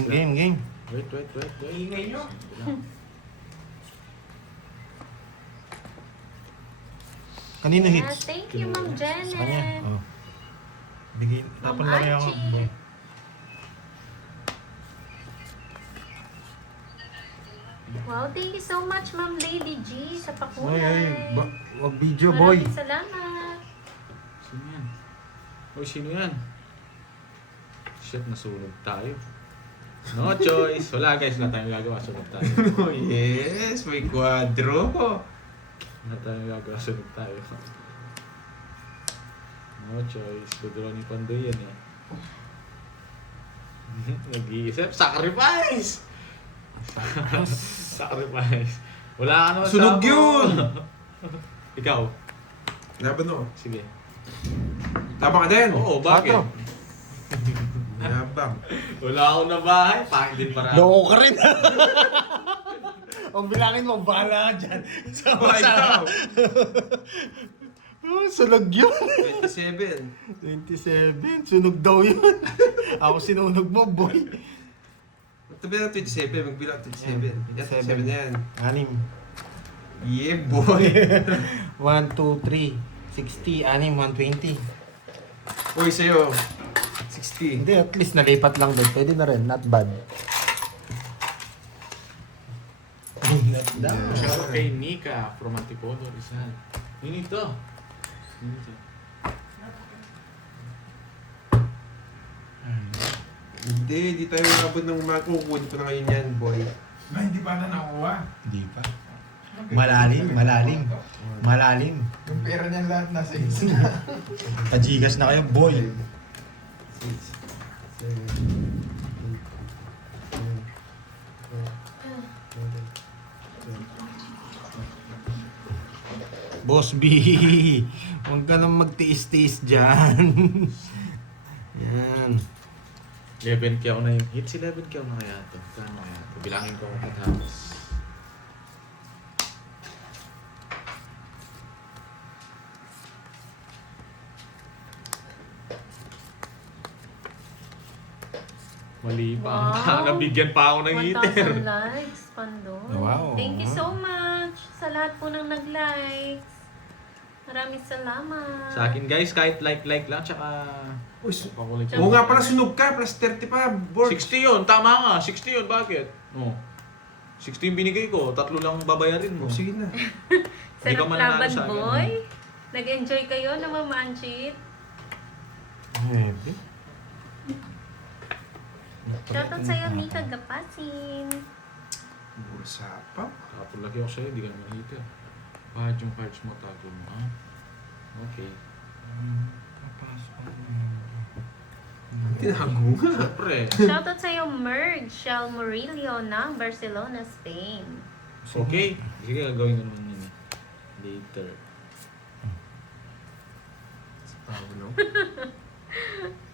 Game. Wait. Ingay nyo. Kanino Yeah, hits? thank you, Ma'am Sa kanya. Janet. Oh. Bigay. Ma'am Tapon lang ako. Archie. Wow, thank you so much, Ma'am Lady G, sa pakulay. Wag video, boy. Maraming salamat. Sino yan? Uy, sino yan? Shit, nasunog tayo. No choice. Wala guys, wala tayong gagawa. Sunog tayo. Oh yes, may kwadro. Wala tayong gagawa. Sunog tayo. No choice. Dodraw ni Pandoy yan eh. Nag-iisip. Sacrifice! Sacrifice. Wala ka naman Sunog sa- yun! Ikaw. Laban ako. Sige. Tabang ka din. Oo, bakit? Quatro. Labang. Wala akong na bahay. Pangit din para. Loko ka rin. Ang bilangin mo, bahala ka dyan. Why daw? Sunog yun. 27. 27, sunog daw yun. Ako sinunog mo, boy. Tabi na 27, magbilang 27. Yan, 27 na yan. 6. Yeah, boy. 1, 2, 3, 60, 6, 120. Uy, sa'yo. 60. Hindi, at least nalipat lang doon. Pwede na rin, not bad. Not bad. Shout out kay Nika from Antipolo, Rizal. Yun ito. Hindi tayo umabot ng makukunin ko na ngayon yan, boy. Hindi pa na nakuha. Hindi pa. Malalim. Yung pera niyan lahat nasa isa. Kajigas na kayo, boy. 6, 7, 8, 9, 10. Boss B, huwag ka nang magtiis-tiis dyan. Yan. 11 kaya ako na yung hits. 11 kaya ako na kaya ito. Kano kaya ito? Bilangin ko kung katapos. Mali pa. Wow. Nabigyan pa ako ng heater. 1,000 likes, Pandoy. Wow. Thank you so much sa lahat po ng nag-likes. Maraming salamat. Sa akin guys, kahit like lang, tsaka... Uy, pakulit oo nga pala, sunog ka. Plus 30 pa, board. 60 yun, tama nga. 60 yun, bakit? Oh. 60 yung binigay ko, 3 lang babayarin mo. Oh, sige na. Hindi ka Sarap mananalo laban, sa akin. boy. Nag-enjoy kayo na mamanchit. Heavy. Shoutout sa'yo, Nika Gapasin. Bursa pa. Kapag laki ako sa'yo, di ka naman heater. Bakit yung cards mo tago mo, ha? Okay. Tinago nga. Siyempre. Shoutout sa'yo, Merge Shell Murillo ng Barcelona, Spain. Okay. Sige, gagawin ko naman yun. Later. Paulo.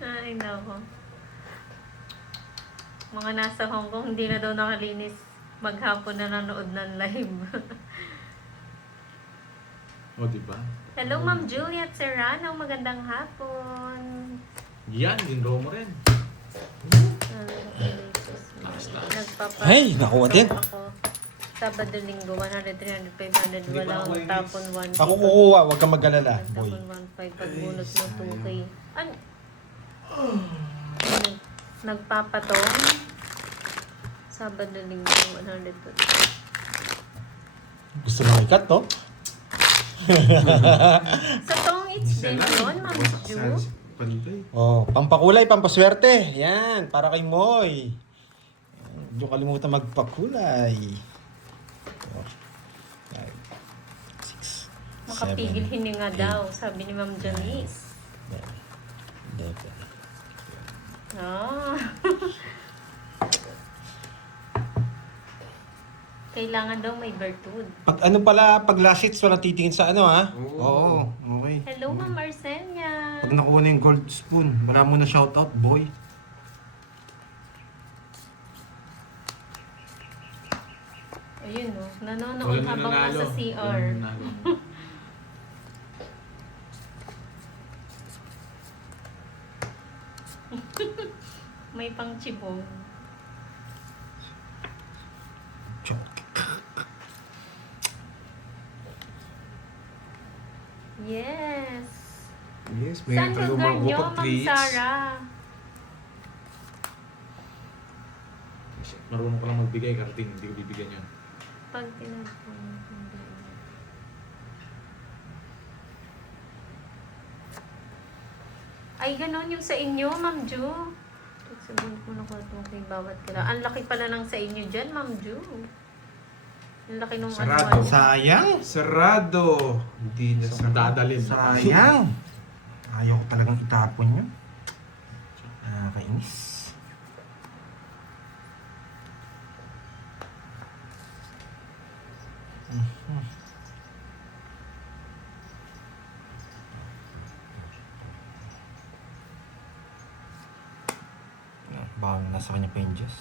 Ay, nako. Mga nasa Hong Kong, hindi na daw nakalinis maghapon na nanood ng live. O, diba? Hello, Ma'am Juliet Serrano. Magandang hapon. Yan, ginro mo rin. Ay, nakuha din. Ako, Sabado, Linggo, 100, 300, 500. Wala akong tapon 1. Ako kukuha, huwag kang mag-alala, boy. Tapon 1.5 pag bonus mo 2K. Ano? Nagpapatong. Sabado, Linggo, 100. Gusto mo ikat, to? Sa tong it's din yun, Ma'am Ju. Panday. Oh, pampakulay, pampaswerte. Yan, para kay Moy. Hindi nyo kalimutan magpakulay. 4, 5, 6, Makapigil hininga daw, sabi ni Ma'am Janice. 11. Ah. Kailangan daw may bertud. Pag ano pala, pag last hits, walang titingin sa ano, ha? Oo. Okay. Hello, Ma'am Arsenia. Pag nakuha na yung gold spoon, wala mo na shoutout, boy. Ayun, no. Nanonood Wala na habang nanalo. nasa CR. Wala na nanalo. May pang chibong. Choke. Yes. Yes, may Saan lugar kalumang nyo, pag Ma'am treats. Sarah? Marunong ko lang magbigay, Karting. Hindi ko bibigyan yun. Pag tinapon. Ay, ganon yung sa inyo, Ma'am Ju. Sabihin ko na ko itong kay bawat kila. Ang laki pala ng sa inyo dyan, Ma'am Ju. Ang laki nung Sarado. ano. Sayang. Sarado. Hindi na Sa dadalin. Sayang. Ayaw ko talagang itapon yun. Nakakainis. Baka nasa kanya pa yung Diyos.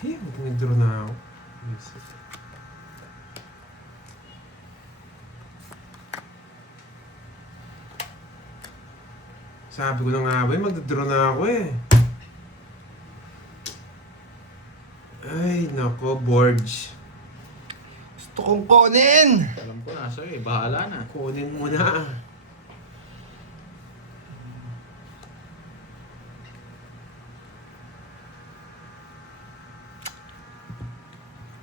Hey, nag-draw na ako. Yes. Sabi ko na nga ba, mag-draw na ako eh. Ay, nako, Borge. Gusto kong kunin! Alam ko na, sa'yo eh. Bahala na. Kunin mo na.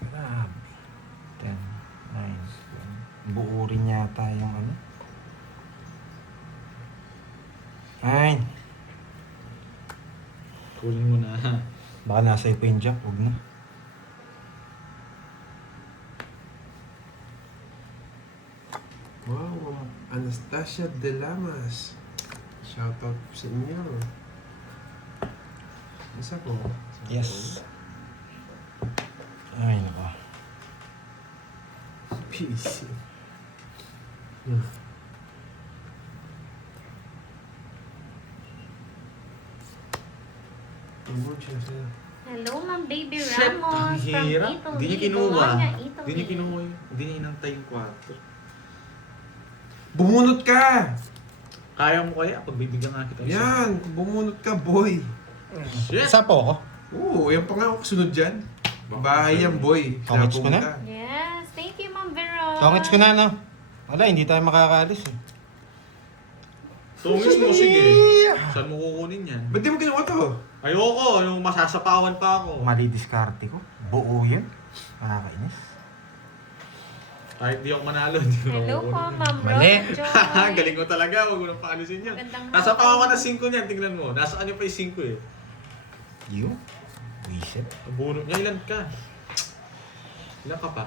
Grabe. 10, 9, 10. Buo rin yata yung ano. Ay, Kunin mo na. baka nasa iyo pa yung jack. Huwag na. Wow, Anastasia De Lamas. Shoutout po sa inyo. Isa po. Yes. Ay, nako. PC. Hello, Ma'am Baby Shit, ang Ramos from hirap. Italy. Hindi niya kinuha. Bologna, Hindi Italy. niya kinuha yun. Hindi niya inantay yung 4. Bumunot ka! Kaya mo kaya? Pagbibigyan nga kita. isa. Yan, bumunot ka, boy. Shit! Isa po ako. Oo, yan pa nga ako sunod dyan. Bahay yan, boy. Kongits ko na? Pumunta. Yes, thank you, Ma'am Veron. Kongits ko na, no? Wala, hindi tayo makakalis eh. Tungis mo, sige. Saan mo kukunin yan? Ba't di mo kinuha to? Ayoko, yung masasapawan pa ako. Mali diskarte ko. Buo yan. Nakakainis. Kahit di ako manalo, hindi ko Hello po, kukunin. Ma'am Mali. Rose Joy. Galing mo talaga, huwag mo nang paalisin yan. Magandang Nasa hapon. pa ako na 5 niyan, tingnan mo. Nasa kanya pa yung 5 eh. You? Wisit? Bunot niya, ilan ka? Ilan ka pa?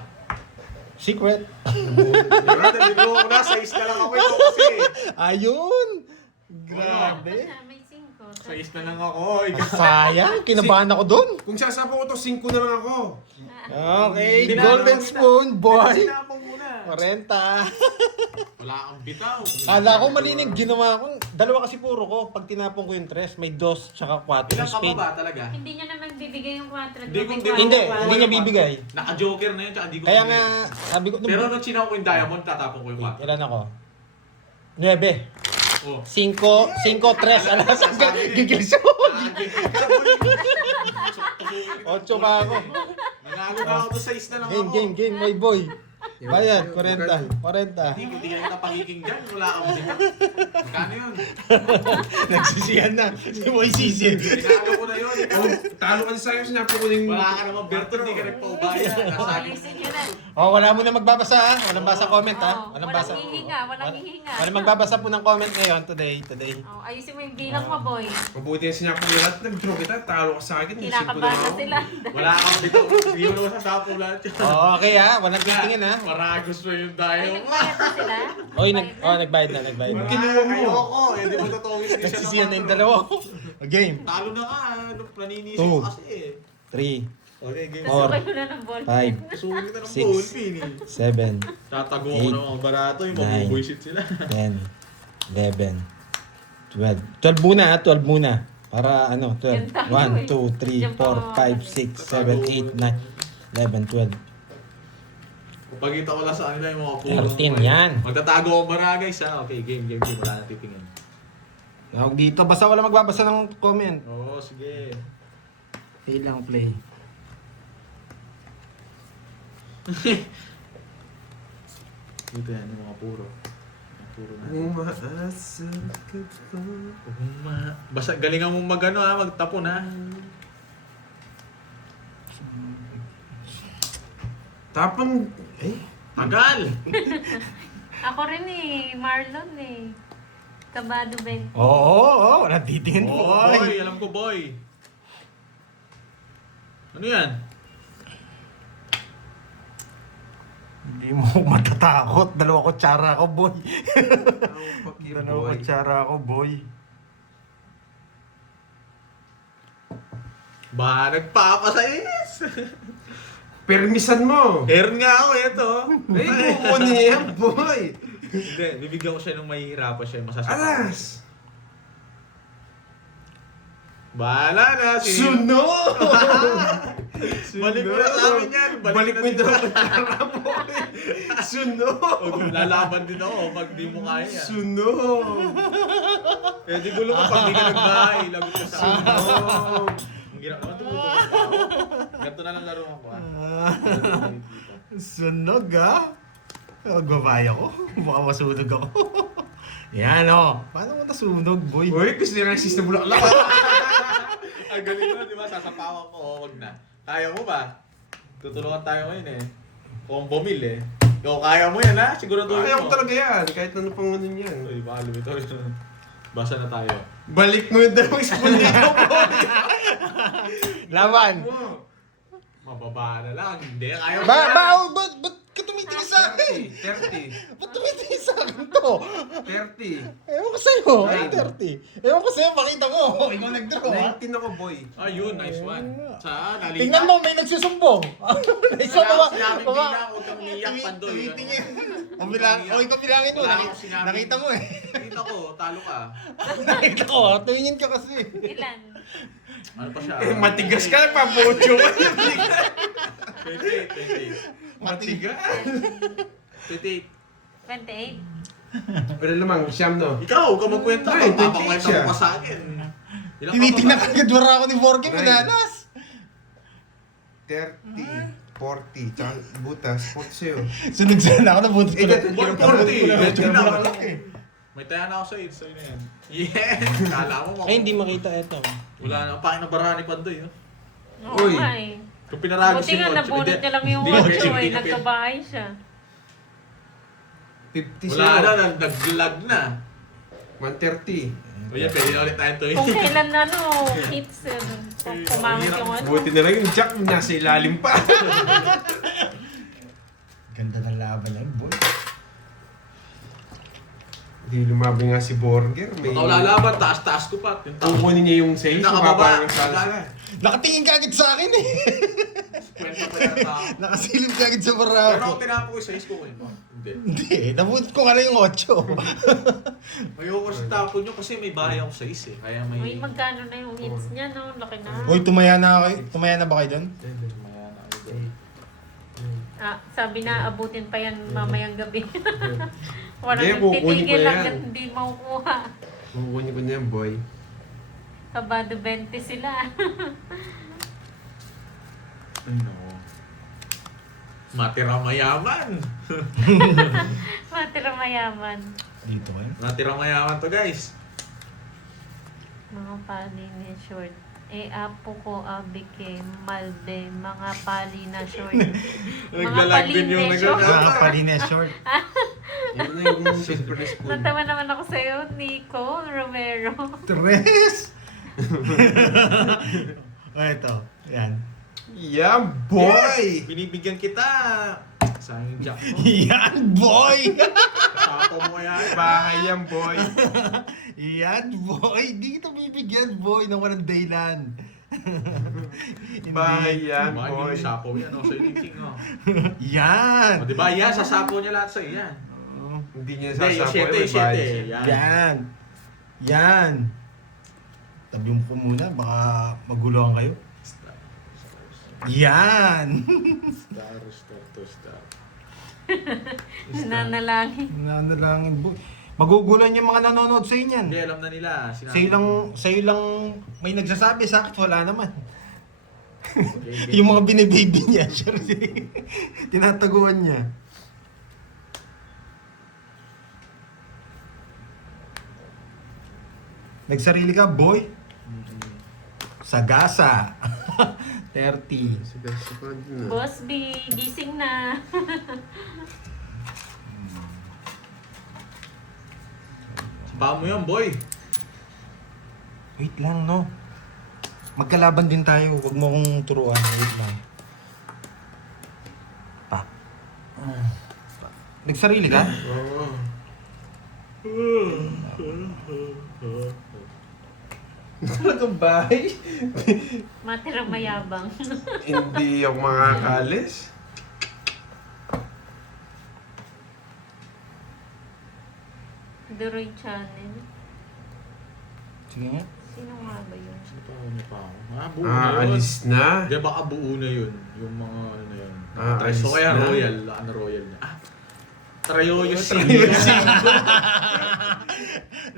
Secret. Diba? Nalilo ko na. 6 na lang ako ito kasi. Ayun! Ano Grabe. siya? May 5. 6 na lang ako. Sayang, kinabahan ako dun. Kung sasabaw ko to, 5 na lang ako. Okay, Hindi na- golden spoon, boy. Sinapong muna. 40. Wala kang bitaw. Kala ko malinig, ginawa ko. Dalawa kasi puro ko. Pag tinapon ko yung 3, may 2 tsaka 4 Ilan ka pa spade. ba talaga? Hindi niya naman bibigay yung 4. Hindi, kung Hindi niya bibigay. Naka-joker na yun, tsaka hindi ko Kaya bibigay. nga, sabi ko, Pero nung chinaw ko yung diamond, tatapon ko yung 4. ilan ako? 9. Oh. 5, 3. Alas, gigil siya. 8 pa ako. Nanalo na ako to 6 na lang ako. Game, my boy. Bayad, 40. 40. Hindi ka kita pakikinggan. Wala kang bitaw. Magkano yun? Nagsisiyan na. Si Boy Sisi. Tinalo ko na yun. Oh, talo ka na sa'yo, sinapo ko na yung... Wala ka naman Berto, hindi ka nagpaubaya. Nasabi Ayusin nyo na. Oh, wala mo na magbabasa ha. Walang basa comment ha. Walang basa. Walang hihinga. Walang magbabasa po ng comment ngayon today. Oh, ayusin mo yung bilang mo, boy. Mabuti yung sinapo ko lahat. Nag-draw kita, talo ka sa akin. Kinakabahan na sila. wala kang bitaw. Hindi mo naman sasapo lahat yun. Oh, okay ha. Walang titingin ha. Maragos mo yung Ay, diamond. nagbayad na sila. Oy, nagbayad na. Kinuha mo. Ayoko. Eh, di mo totongis din siya Nagsisiyan na yung 4. dalawa. Game. Talo na ka. Naninisi Two. ko kasi eh. 3, Okay, game. Four. Nasukayo na ng ball. 5, Sulit na ng Six. ballpin eh. 7, Tatago ko Eight. ng mga barato. Yung Nine. mabubuisit sila. 10, 11, 12. 12 muna ha. 12 muna. Para ano, 12. Yan tayo 1, 2, 3, 4, 5, 6, 7, 8, 9, 11, 12. Pagkita ko lang sa kanila yung mga puro. 13 yan. Magtatago ako bara guys ha. Okay, game. Wala na titingin. Tawag dito. Basta wala magbabasa ng comment. Oo, sige. Play lang, play. Dito yan, yung mga puro. Mga puro na. Umaasa ka pa. Basta galingan mo magano ha, magtapon ha. Tapang... Eh? Tagal! Ako rin eh, Marlon eh. Kabado Ben. Oo, wala titingin po. Boy, alam ko boy. Ano yan? Hindi mo ako matatakot. Dalawa kutsara ako, boy. Dalawa Boy. kutsara ako, boy. Ba, nagpapasais! Permisan mo! Heron nga ako, eto. Ay, kukunin yan, boy! Hindi, bibigyan ko siya ng mahihirapan siya, masasakit. Alas! Bahala na, Sunog! Balik mo na sa amin yan. Balik mo yung dalawa kutsara, boy! Sunog! Lalaban din ako pag di mo kaya. Sunog! Eh, di gulo ko pag di ka nagbahay. Lagot ka sa akin. Sunog! Ang ginagawa, tumutukan pa ako. Ganito na lang laro ako ah. Sunog, ha? Magbabay ako. Baka masunog ako. Yan, oh. Paano mo nasunog, boy? Uy, gusto niya ng sis na bulaklak. Ang galing mo, di ba? Sasapawan ko, wag na. Kaya mo ba? Tutulungan tayo ngayon eh. Combo meal eh. Ikaw kaya mo yan ha? Siguraduhin mo. Ayaw ko talaga yan, kahit ano pang ano yan. Uy, baka lumito. Basa na tayo. Balik mo yung dalawang spoon dito, boy! Laban! Mababa na lang. Hindi, kaya mo Ba't ka tumitingin sa akin? 30. Ba't tumitingin sa akin to? 30. Ewan ko sa'yo. Nine. 30. Ewan ko sa'yo, makita mo. Ikaw nag-draw, ha? 19 ako, boy. Ayun, nice one. Saan? Nalita? Tingnan mo, may nagsusumbong. Isa Wala ba? akong sinabing bilang, huwag kang umiyak, Pandoy. Tumitingin. Ikaw bilangin mo. Wala akong sinabing- Nakita mo eh. Nakita ko, talo ka. Nakita ko, tumingin ka kasi. Ilan? Ano pa siya? Matigas ka, nagpapocho ka. 28. Matigas. 28. 28? Pero lamang, siyam no. Ikaw, huwag ka magkwenta. Ay, 28 Papakwenta siya. mo pa sa akin. Ilang Tinitingnan ka ka agad wala ako ni Borgie, Nine. manalas. 30, 40, tsaka butas, 40 sa'yo. Sunod sana ako na butas ko. Eh, na- 140. May taya na ako sa 8, sa'yo na yan. Yeah! Kala mo Ay, hindi makita ito. Wala na, pangin na barahan ni Pandoy. Oh. Oo Uy. nga eh. Kung pinaragos Buti nga yung nabunot niya lang yung Hindi, 8 hindi, eh. hindi, Nagkabahay siya. 50 Wala sa'yo. na, nag-lag na. 130. O yan, pwede na ulit tayo to. Kung kailan ano, hits, pumangit yung ano. Buti na lang yung jack nasa ilalim pa. Hindi lumabi nga si Burger. May... Ikaw lalaban, taas-taas ko pa. Yung tao. Kukunin niya yung 6, Nakababa. mababa ng salsa. Nakatingin ka agad sa akin eh. Kwenta pa yung tao. Nakasilip ka agad sa Pero barako. kung tinapo ko sa kukunin mo. Hindi. Hindi, nabutot ko nga lang yung 8. Ayoko sa tapo nyo kasi may bahay ako sa is eh. Kaya may... Uy, magkano na yung hits niya, no? Laki na. Uy, tumaya na kayo. Tumaya na ba kayo doon? Maya na ako doon. Sabi na, abutin pa yan mamayang gabi. Walang Hindi, kukunin ko titigil yan. hanggat hindi makukuha. Kukunin ko na yan, boy. Sabado 20 sila. Ano? Matira mayaman. Matira mayaman. Dito kayo. Matira mayaman to guys. Mga pali ni short. Apo ko, abike, malde, mga pali na short. Naglalag din yung short. Nakapalines short. Yun na yung silver spoon. Natawa naman ako sa'yo, Nico Romero. Tres! O, ito. Yan. Yeah, boy! Binibigyan kita. Saan yung jack mo? Yan, boy! Sapo mo yan. Bahay yan, boy. Yan, boy! Di kita bibigyan, boy, ng walang daylan. Bahay yan, Bakit boy. yung sapo yan? O, sa'yo yung king o. Yan! O, diba yan? Sasapo niya lahat sa'yo yan. Hindi niya Hindi, yung sasapo. 7, yung 7. Yan. Yan! Yan! Tabi mo ko muna, baka maguluhan kayo. Yan! Star. Nanalangin. Nanalangin, boy. Magugulan yung mga nanonood sa inyan. Hindi, alam na nila. Sa'yo lang may nagsasabi, sa akin wala naman. Okay. Yung mga binibaby niya, siya rin. Tinataguan niya. Nagsarili ka, boy. Sagasa. 30. Sige, sige na. Boss B, gising na. Ba mo yan, boy. Wait lang, no. Magkalaban din tayo. Huwag mo akong turuan. Wait lang. Pa. Nagsarili ka? Oo. Talagang bahay? Matira mayabang. Hindi ako makakalis. Duroy Channel. Sige nga. Sino nga ba yun? Ano pa ako? Buo na yun. Alis na. Hindi, baka buo na yun. Yung mga ano na yun. Alis So kaya na. royal. Ano royal niya? Trayoyo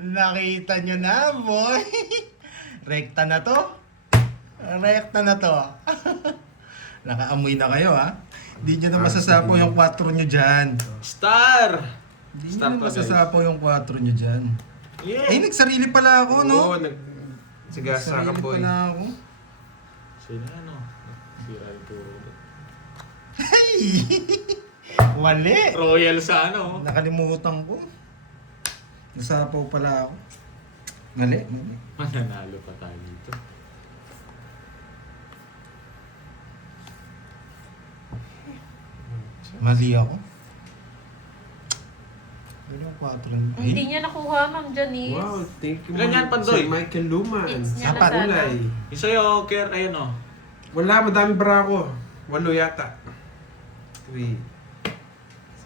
Nakita nyo na, boy. Rekta na to. Rekta na to. Nakaamoy na kayo, ha? Hindi nyo na masasapo yung 4 nyo dyan. Star! Hindi nyo Start na pa, guys. masasapo yung 4 nyo dyan. Yeah! Ay, nagsarili pala ako, no? Oo, nagsigasa ka, Nagsarili boy. pala ako. Sino ano? Bira yung turo. Ay! Wali! Royal sa ano? Nakalimutan ko. Nasapaw pala ako. Mali, mali. Mananalo pa tayo dito. Mali ako. Ano yung 4 lang? Ay, Hindi niya nakuha, Ma'am Janice. Wow, thank you. Ilan yan, Pandoy? Sir Michael Luman. Hits niya Sa na sana. Kulay. Yung sa'yo, Ker, ayun o. Wala, madami bara ako. 8 yata. 3.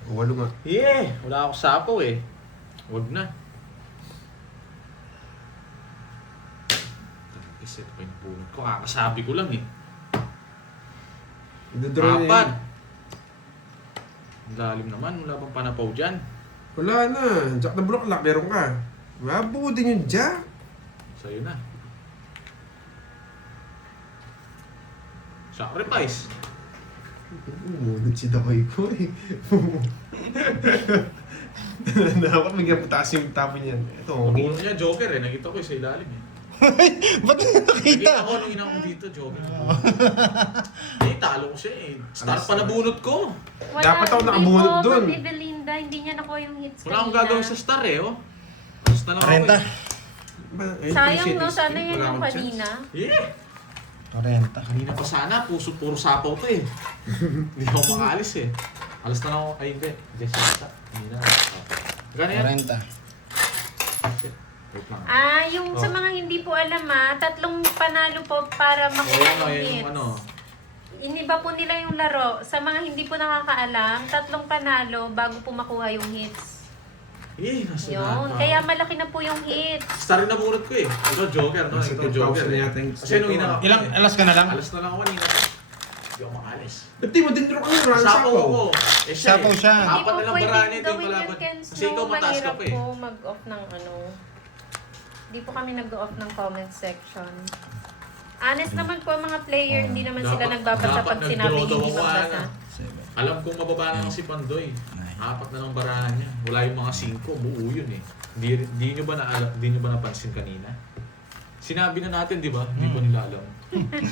8 nga. Yeah! Wala ako sapo eh. Huwag na. Iset pa yung punot ko. Kakasabi ko lang eh. Idodraw na Apat! yun. Ang lalim naman. Wala bang panapaw dyan? Wala na. Jack na Bulaklak, meron ka. Mabuo din yung Jack. Sa'yo na. Sacrifice. Umunod si Dakoy ko eh. Dapat bigyan pataas yung tapo niyan. Ito. Puno niya, Joker eh. Nakita ko sa ilalim eh. ba't nakita? Nakita ko nung inakong dito, Joker. Eh, talo ko siya eh. Star pa nabunot ko. Dapat ako nakabunot dun. Hindi po, Belinda, hindi niya nakuha yung hits Wala akong kanina. gagawin sa star eh, oh. Basta na ako 40. eh. Sayang no, sana yun yung kanina. Yeah! 40. Kanina pa sana, puro sapaw to eh. Hindi ako makaalis eh. Alas na lang ako, ay hindi. Just yata. Hindi na. Gano'n yan? 40. Wait lang. Yung sa mga hindi po alam 3 panalo po para makuha Ayan o, yung yan hits. yung ano. Iniba po nila yung laro. Sa mga hindi po nakakaalam, 3 panalo bago po makuha yung hits. Nasa Yun. Kaya malaki na po yung hits. Star rin nabunod ko eh. Ito Joker, no? Nasa Ito Joker. 10,000 na yata yung Kasi nung ina... Ilang alas ka na lang? Alas na lang ako kanina. Hindi ako makalis. Ba't di mo din draw ka ng run Sapaw sapaw? ako. Sapaw siya. Hindi Apat po na lang pwedeng baraan ito yung gawin kalaban. yan, Ken Kasi Snow. ikaw mataas ka Mahirap pa eh. po mag-off ng Hindi po kami nag-off ng comment section. Honest naman po mga player, hindi naman sila nagbabasa pag sinabing hindi magbasa. Alam kong mababa na lang si Pandoy. Apat na lang barahan niya. Wala yung mga 5. Buo yun eh. Di nyo ba napansin kanina? Sinabi na natin, di ba? Hindi pa nila alam.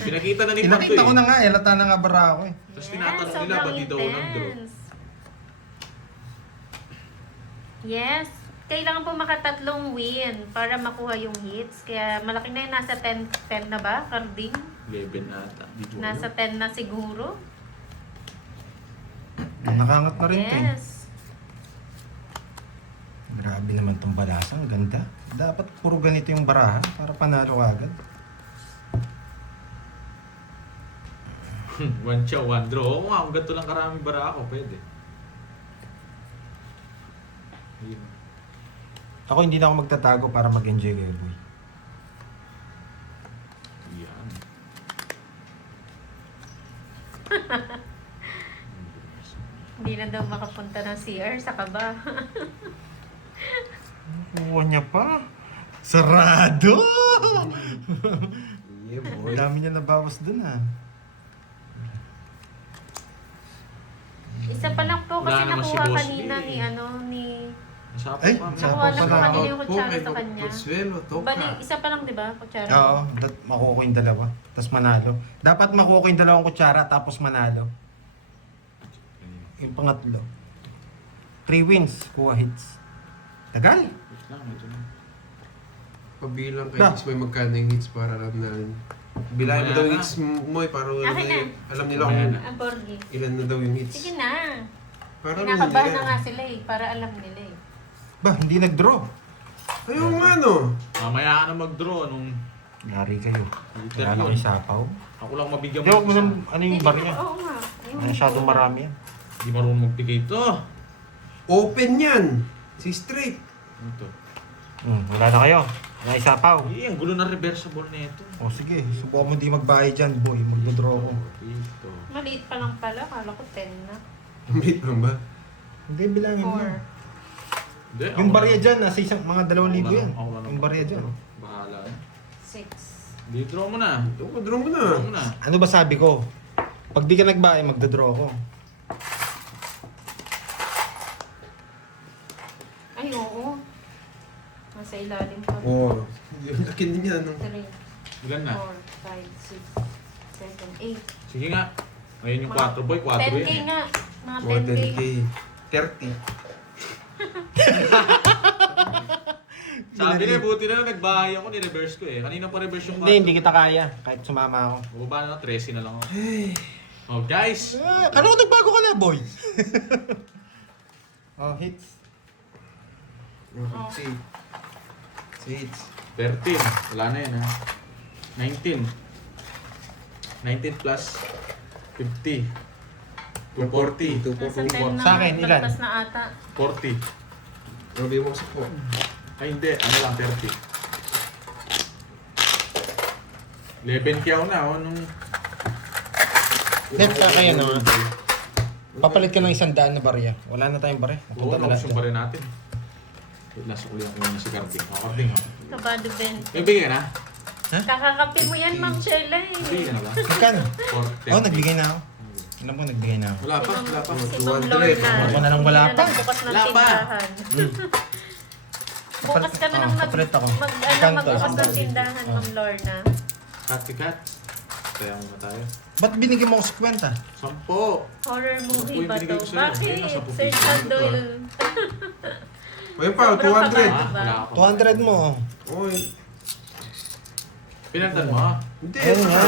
Pinakita na ni Pandoy. Pinakita ko na nga, lata na nga bara ako eh. Tapos tinatanong nila, ba't di daw nag-draw? Yes. Kailangan po maka-3 win para makuha yung hits. Kaya malaki na yun. Nasa 10 na ba, Carding? 11 na ata. Di ko Nasa alam. 10 na siguro. Nakangat na rin to eh. Yes. Grabe naman tong balasa, ang ganda. Dapat puro ganito yung barahan para panalo ka agad. One chow, one draw. Oo nga, kung ganito lang karaming bara ako, pwede. Ayun. Ako hindi na ako magtatago para mag-enjoy kayo, boy. Yan. Hindi na daw makapunta ng CR sa kaba. Kuha niya pa. Sarado! Yeah, boy. Ang dami niya nabawas dun ah. Isa pa lang po kasi Wala naman si nakuha Boss kanina Lee. ni Nasapo Ay, pa. nasapo Nakuha na po pala. kanina yung kutsara sa kanya. Consuelo, toka. Bali, isa pa lang, di ba? Kutsara. Oo, makuha ko yung dalawa. Tapos manalo. Dapat makuha ko yung dalawang kutsara tapos manalo. Yung pangatlo. 3 wins, kuha hits. Tagal. Wait lang, ito na. Pabilang kay Na. Hits may magkano yung hits para alam na. Bilahin mo Wala daw na. yung hits mo eh, para Akin na. alam nila Wala kung na. Ang Borgi. ilan na daw yung hits. Sige na. Para Kinakabahan na nga sila eh. Para alam nila eh. Ba, hindi nag-draw. Ayaw nga no. Mamaya ka na mag-draw nung... Yari kayo. Liter Wala na yun. kayo sapaw. Ako lang mabigyan Hindi, huwag mo isa. nang, ano yung bar niya? Oo nga. Masyadong marami yan. Hindi marunong magbigay ito. Open yan. Si straight. Ito. Wala na kayo. Wala yung sapaw. Ang gulo na reversible na ito. O sige, subukan mo di magbayad dyan, boy. Magdodraw ko. Ito. Maliit pa lang pala. Kala ko 10 na. Mate lang ba? Hindi, bilangin mo. 4. Hindi, Yung ako barya na- dyan, nasa isang mga 2,000 yan. Ako na lang. Yung barya dyan. Bahala na. 6. Di draw mo na. Ito, draw mo na. Draw mo na. Ano ba sabi ko? Pag di ka nagbayad, magdodraw ko. Ay, oo. Nasa ilalim pa. Oo. Yung laki din yan. No? 3, Ilan na? 4, 5, 6, 7, 8. Sige nga. Ayun yung 4 boy. 4 10k yan. nga. Mga Mga 10k. 10K. 30. Sabi na, buti na lang nagbahay ako, ni-reverse ko eh. Kanina pa reverse yung 4. Hindi kita kaya. Kahit sumama ako. Bumaba na 13 na lang ako. Oh guys! Kala ko nagbago ka na, boy. Oh, hits. Oh. Si hits. 13. Wala na yan ha. 19. 19 plus 50. 240. 240. 10 na. Sa akin, ilan? Lagpas na ata. 40. Grabe mo kasi po. Ay hindi, ano lang 30. 11 kyaw na oh, nung Net ka kayo na. Papalit ka ng 100 na barya. Wala na tayong barya. oo, Punta na naubos yung lahat. pa rin natin. Wait, nasa kulihan ko na si Carding. Carding ha. Kabado Ben. Nagbigay ka na? Kakakape mo yan, Ma'am Sheila Nagbigay ka eh. na ba? Magkano? 40. Oh, nagbigay na ako. Ilan po nagbigay na ako? Wala pa, wala pa. Si 200. Ma'am Lorna. Ako na lang wala Hindi pa. na nagbukas ng Wala pa. tindahan. Bukas ka na nang Papalit ako. magbukas ng Kanto. tindahan, Ma'am Lorna. Cut. Kaya muna tayo. Ba't binigyan mo ako 50? 10. Horror movie Sampu yung ba binigay to? ko sa'yo. Ayun, Bakit? nasa Sir pupiso. Sandoil. Ayun pa, Sobrang 200. kabado. Ah, wala ako. 200 mo. Oy. Pinantan mo ha? Hindi. Ayun nga.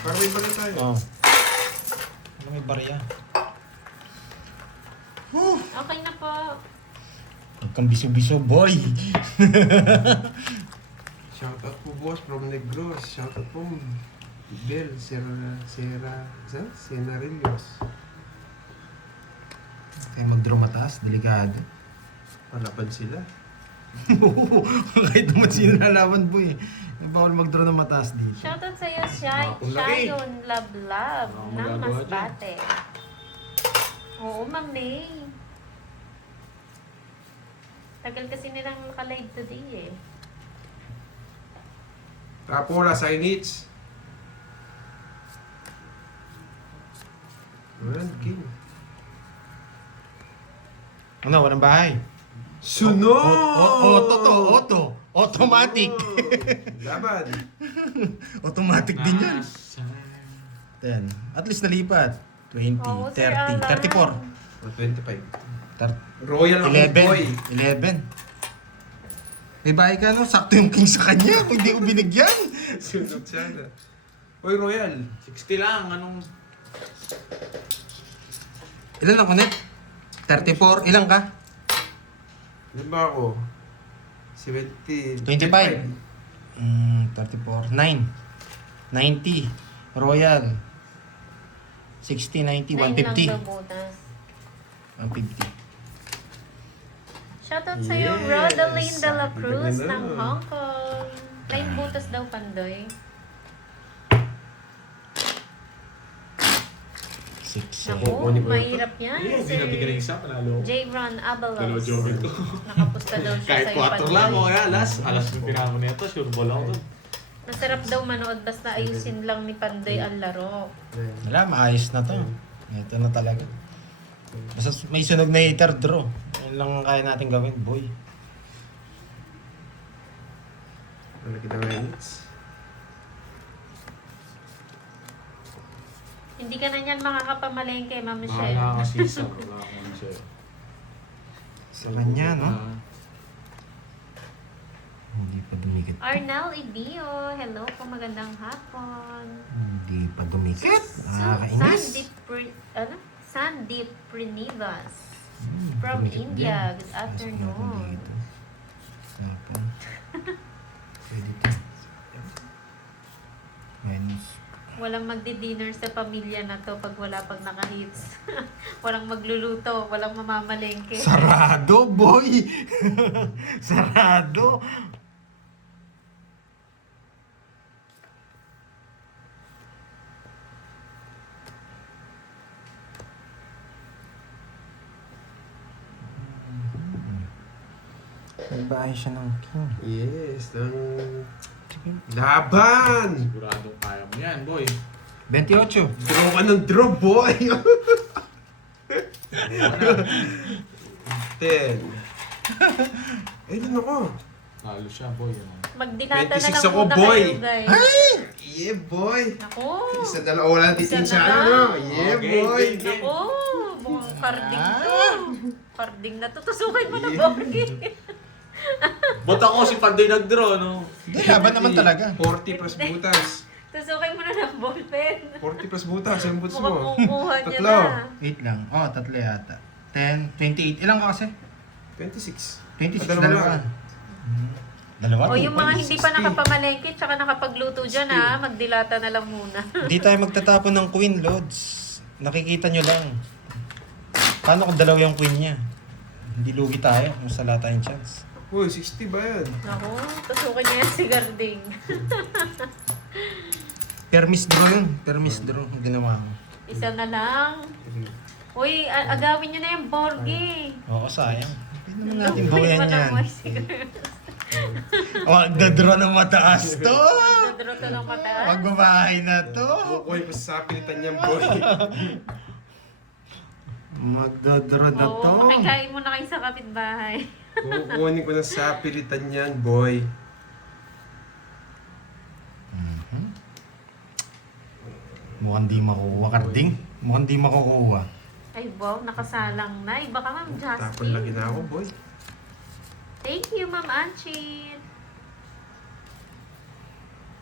Para may balik tayo. Oh. Ano may barya? Okay na po. Huwag kang biso-biso, boy. Shoutout po boss from Negros. Shoutout po Bel, Senarillos. Kaya mag-draw mataas, delikado. Palaban sila. Kahit naman sino lalaban, boy. Bawal mag-draw ng mataas dito. Shoutout sa'yo, Mga laki. Shayon Love Love Mga ng magagawa Masbate. Oo, Ma'am May. Tagal kasi nilang naka-live today eh. Tapora, Signage. Well, king. Ano, walang bahay? Sunod! Auto to, auto. Automatic. Laban. Automatic din yan. 10. At least nalipat. 20, Oo, Sir 30, Alan. 34. O, 25. 30, Royal ako, boy. 11. May bahay ka, no? Sakto yung king sa kanya. Kung di ko binigyan. Sunod siya na. Oy, Royal. 60 lang, anong... Ilan ako, net? 34. Ilan ka? Di ba ako? 70. 25. 34. 9. 90. Royal. 60, 90, 150. 9 lang daw bonus. 150. Shoutout sa'yo, Yes. Rodaline de la Cruz Ganda. ng Hong Kong. 9 butas daw, Pandoy. 6, Naku, kukunin ko mahirap yan. Hindi, Sir binabigyan ng isa, panalo. J. Ron Dalawa Abalos. jogging ko. Nakapusta daw siya Kahit sa'yo, 4 lang, o kaya alas yung pinamo niya to, sure ball ako dun. Masarap daw manood, basta ayusin lang ni Pandoy ang laro. Wala, maayos na to. Ito na talaga. Basta may sunog na hater draw. Yan lang ang kaya natin gawin, boy. Ano kita minutes? Hindi ka na niyan makakapamalengke, Ma'am Baka Michelle. nakakasisa, wala akong siya. Sa kanya, no? Hindi pa dumikit. Arnel Ibio, hello po, magandang hapon. Hindi pa dumikit. Sandeep, Nakakainis. Sandeep Prinivas Hmm, from dumikit India. din. Good Tapos meron afternoon. dito. Tapon. Pwede to. Minus. Walang magdi-dinner sa pamilya na to pag wala pag naka-hits. Walang magluluto, walang mamamalengke. Sarado, boy! Sarado! May bahay siya ng king. Yes, ng laban! Siguradong kaya mo yan, boy. 28. Draw ka ng draw, boy! 10. Ayun ako. Talo siya, boy. Ano. Magdinata na 26 lang ako, muna boy. kayo, guys. Yeah, boy! Naku! Isa dalawa wala titin Isa sa na ano. lang. Yeah, Okay, boy! game, game. Naku! Mukhang carding to. Carding na to. Tusukin mo na, Yeah. Borgie. Ba't ako si Pandoy nag-draw, no? Hindi, laban naman talaga. 40 plus butas. Tusukin mo na ng ballpen. 40 plus butas. Ang butas Mukhang mo. kukuha niya Tatlo. na. 8 lang. Oh, tatlo yata. 10, 28. Ilan ka kasi? 26. 26, Dalawa dalawa. lang. Dalawa? O yung mga hindi pa 60. nakapamalengke tsaka nakapagluto dyan ha, magdilata na lang muna. Hindi tayo magtatapon ng queen, Lods. Nakikita nyo lang. Paano kung dalawa yung queen niya? Hindi lugi tayo kung sa lahat tayong chance. Uy, 60 ba yan? Naku, tusukin niya yan si Garding. Permis draw yun. Permis draw. Ang ginawa ko. Isa na lang. Uy, agawin niyo na yung Borgie. Oo, sayang. Pwede naman natin Uy, bawayan walang yan. voice si Garding. Magdadraw ng mataas to! Nadro to ng mataas. Magbabahay na to! Uy, basta sa pilitan niyan, boy. Magdadraw na to! Oo, makikain mo na kayo sa kapitbahay. Kukunin ko na sa pilitan niyan, boy. Mukhang di makukuha, Karding. Mukhang di makukuha. Ay wow, nakasalang na. Iba ka, Ma'am Tapon lagi Justin. na ako, boy. Thank you, Ma'am Anchit.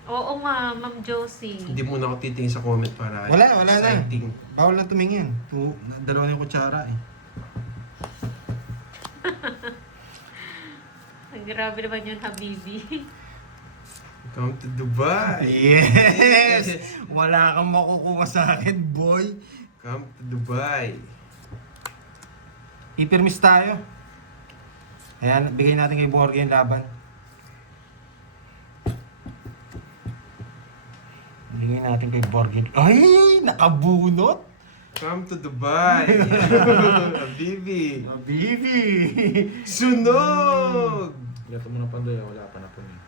Oo nga, Ma'am Josie. Hindi muna ako titingin sa comment para Wala na. exciting. Bawal na tumingin. Dalawa na yung kutsara eh. Grabe naman yun, Habibi. Come to Dubai. Yes! Wala kang makukuha sa akin, boy. Come to Dubai. Ipirmis tayo. Ayan, bigay natin kay Borgie yung laban. Bigay natin kay Borgie. Ay! Nakabunot! Come to Dubai. Habibi. Bibi! Sunog! Gato mo ng Pandoy, wala pa na po niya.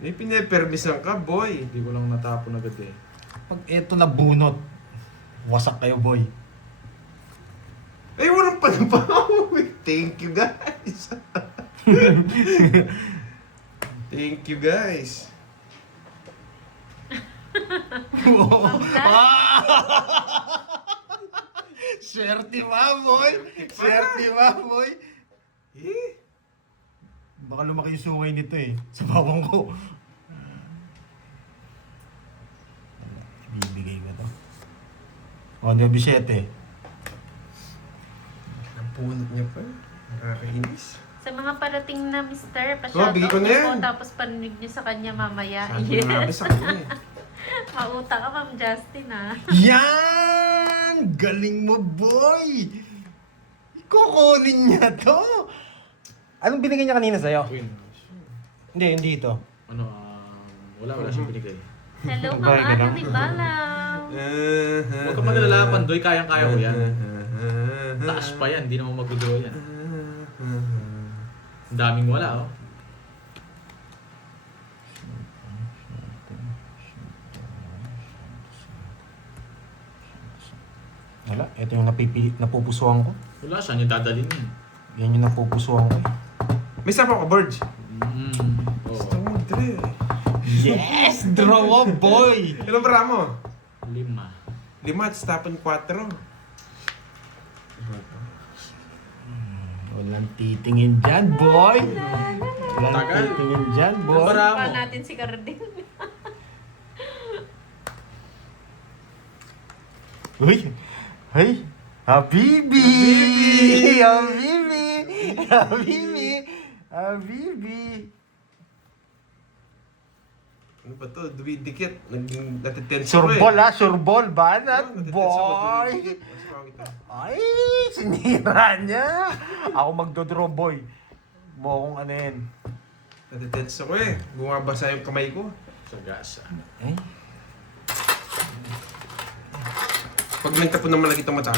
May pinapermisan ka, boy. Hindi ko lang natapon agad eh. Pag eto na bunot, wasak kayo, boy. Ay, walang panabaw. Thank you, guys. Thank you, guys. Swerte ba, boy? Swerte ba, boy? Eh? Baka lumaki yung sungay nito eh. Sa bawang ko. Bibigay ko to. O, 97. Napunot niya pa. Nakakainis. Sa mga parating na mister, Oh, bigay ko na yan. po, tapos parinig niyo sa kanya mamaya. Sabi nga ba sa kanya eh. Mauta ka, Ma'am Justin, ha? Yan! Galing mo, boy! Kukunin niya to! Anong binigay niya kanina sa'yo? Queen. Hindi ito. Ano, wala siyang binigay. Hello, Bye, Ma'am Ana ganun. ni Balang. Huwag ka mag-alala, Pandoy, kayang-kaya ko yan. Taas pa yan, hindi naman mag-draw yan. Ang daming wala, oh. Wala, ito yung napupusuan ko. Wala, saan yung dadalhin yun? Yan yung napupusuan ko. May sapo ka, Burge. Gusto Oo. mo, Dre. Yes! Draw, boy! Ilang bara mo? 5. 5 at tapon 4. Walang titingin dyan, boy! Walang Tagal. titingin dyan, boy! Bara Pa mo. natin si Cardin. Uy! Hey! Habibi! Habibi! Habibi! Habibi! Ano ba to? Dumidikit. Natitenso Surbol ha! Surbol! Banat, Natitenso boy! Ay! Sinira niya! Ako magdodraw, boy. Mo akong ano yan. Natitenso ko eh. Bumabasa yung kamay ko. Sa gasa. Eh? Pag nagtapon ng malaki itong mata,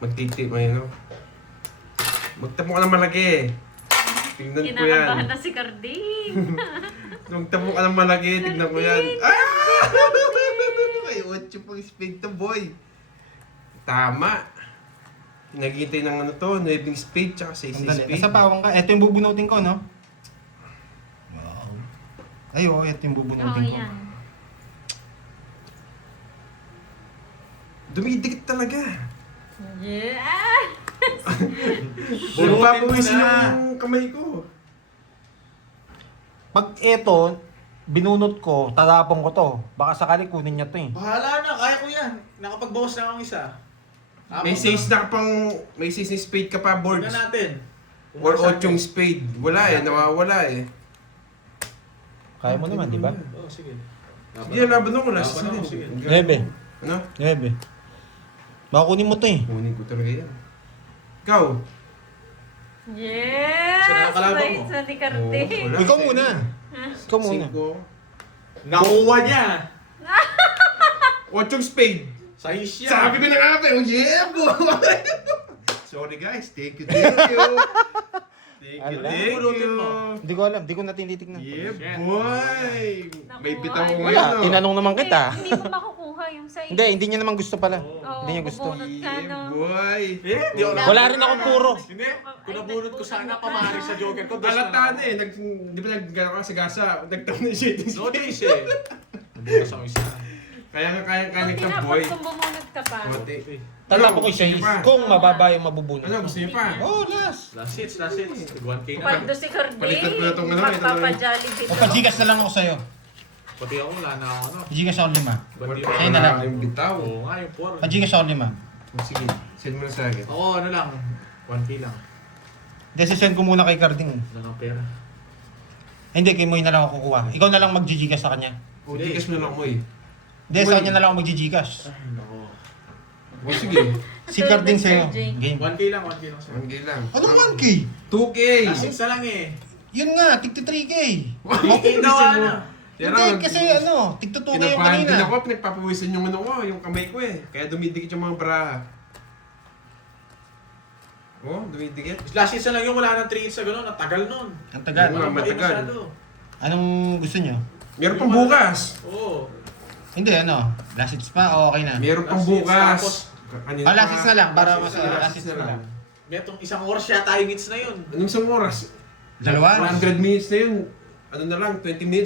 magtitip mo yun. Magtapon ka ng malaki. Tingnan ko yan. Kinakabahan na si Cardin. Magtapon ka ng malaki, tingnan ko yan. Ah! Ay, 8 pang speed to, boy. Tama. Naghihintay ng ano to, 9 speed, tsaka 6 Sandali, speed. nasa bawang ka. Ito yung bubunutin ko, no? Wow. Ay, oo, ito yung Oo, bubunutin ko. yan. Dumidikit talaga. Yeah! Puro Bunutin mo papawisin na. yung kamay ko. Pag ito, binunot ko, tatapon ko to. Baka sakali kunin niya to eh. Bahala na, kaya ko yan. Nakapagbawas na akong isa. May 6 na ka pang, may 6 na spade ka pa, boards. Tignan natin. Kung Or nasaan 8 yung spade. Wala eh, nawawala eh. Kaya mo naman, di ba? Oo, sige. Sige, laban ako, last Laban ako, season. sige. 9. Ano? 9. Baka kunin mo to eh. Kunin ko talaga yan. Ikaw? Yes! Sa nakakalaban mo? Sa ni Cardin. Oo, wala. Ikaw muna. Ikaw muna. 5. Nakuha niya! 8 yung spade. Size yan. Sabi ko na nga ba, oh yeah, boy! Sorry guys, thank you. Thank you. Ala. Bunutin mo. Hindi ko alam, hindi ko na tinitignan. Yeah, Shit. boy! May Nakuha bitaw ko niya. ngayon, Wala, no? tinanong naman kita. Hindi mo makukuha yung size. Hindi niya naman gusto pala. Oo, Hindi niya gusto. bubunot ka, Yeah, no? boy! Eh, di ako Wala rin ako puro. Hindi. Kung nabunot ko sana pamari sa Joker ko. Alata na eh, di ba nag-gano'n ka sa gasa? Nagtawag na siya yung No days eh. Nabukas ako isa. Kaya nga kaya Pag nagtaboy. kung bumunot ka pa. Konti. Tatapon ko Gusto siya niyo pa? kung mababa yung mabubunot. Ano, gusto niyo pa? Oh, last. Last hits, last hits. 1K na. Pag doon si Cardin, Baliktad ko na tong ano, ito na rin. magpapa-jollibee O, pa-gigas na lang ako sa'yo. Pati ako, wala na ako ano. Gigas ako 5. Ba't di Sa'yo na lang. Yung bitaw. Oo nga, yung 4. Pa-gigas ako 5. Sige, send mo na sa akin. Ako ano lang, 1K lang. Desisend ko muna kay Carding. Wala kang pera. Hindi, kay Moy na lang ako kukuha. Ikaw na lang mag-Gcash sa kanya. O, Gcash mo na lang mo eh. Hindi, sa kanya na lang ako mag-Gcash. Ay, nako. O, sige. Si Carding sa'yo. Game. 1K lang sa'yo. 1K lang. Ano 1K? 2K! Last na lang eh. Yun nga, tigti 3K. 3K daw ano. Yan Hindi, ang- kasi ano, tigto 2K yung Kinabahan din kanina. ako, pinagpapawisan yung ano ko, yung kamay ko eh. Kaya dumidikit yung mga bra. Oh, dumidikit. Last season lang yung wala nang 3 hits na gano'n. Ang tagal nun. Ang tagal. Ano? matagal. Anong gusto nyo? Meron pang bukas. Oo. Hindi, ano, last hits pa o okay na? Meron pang Last hits, bukas. tapos- Kanina Last pa. hits na lang, para mas Last hits na lang. Itong isang oras yata yung hits na yun. Anong isang oras? Dalawa? 100 minutes na yun. Ano na lang, 20 minutes.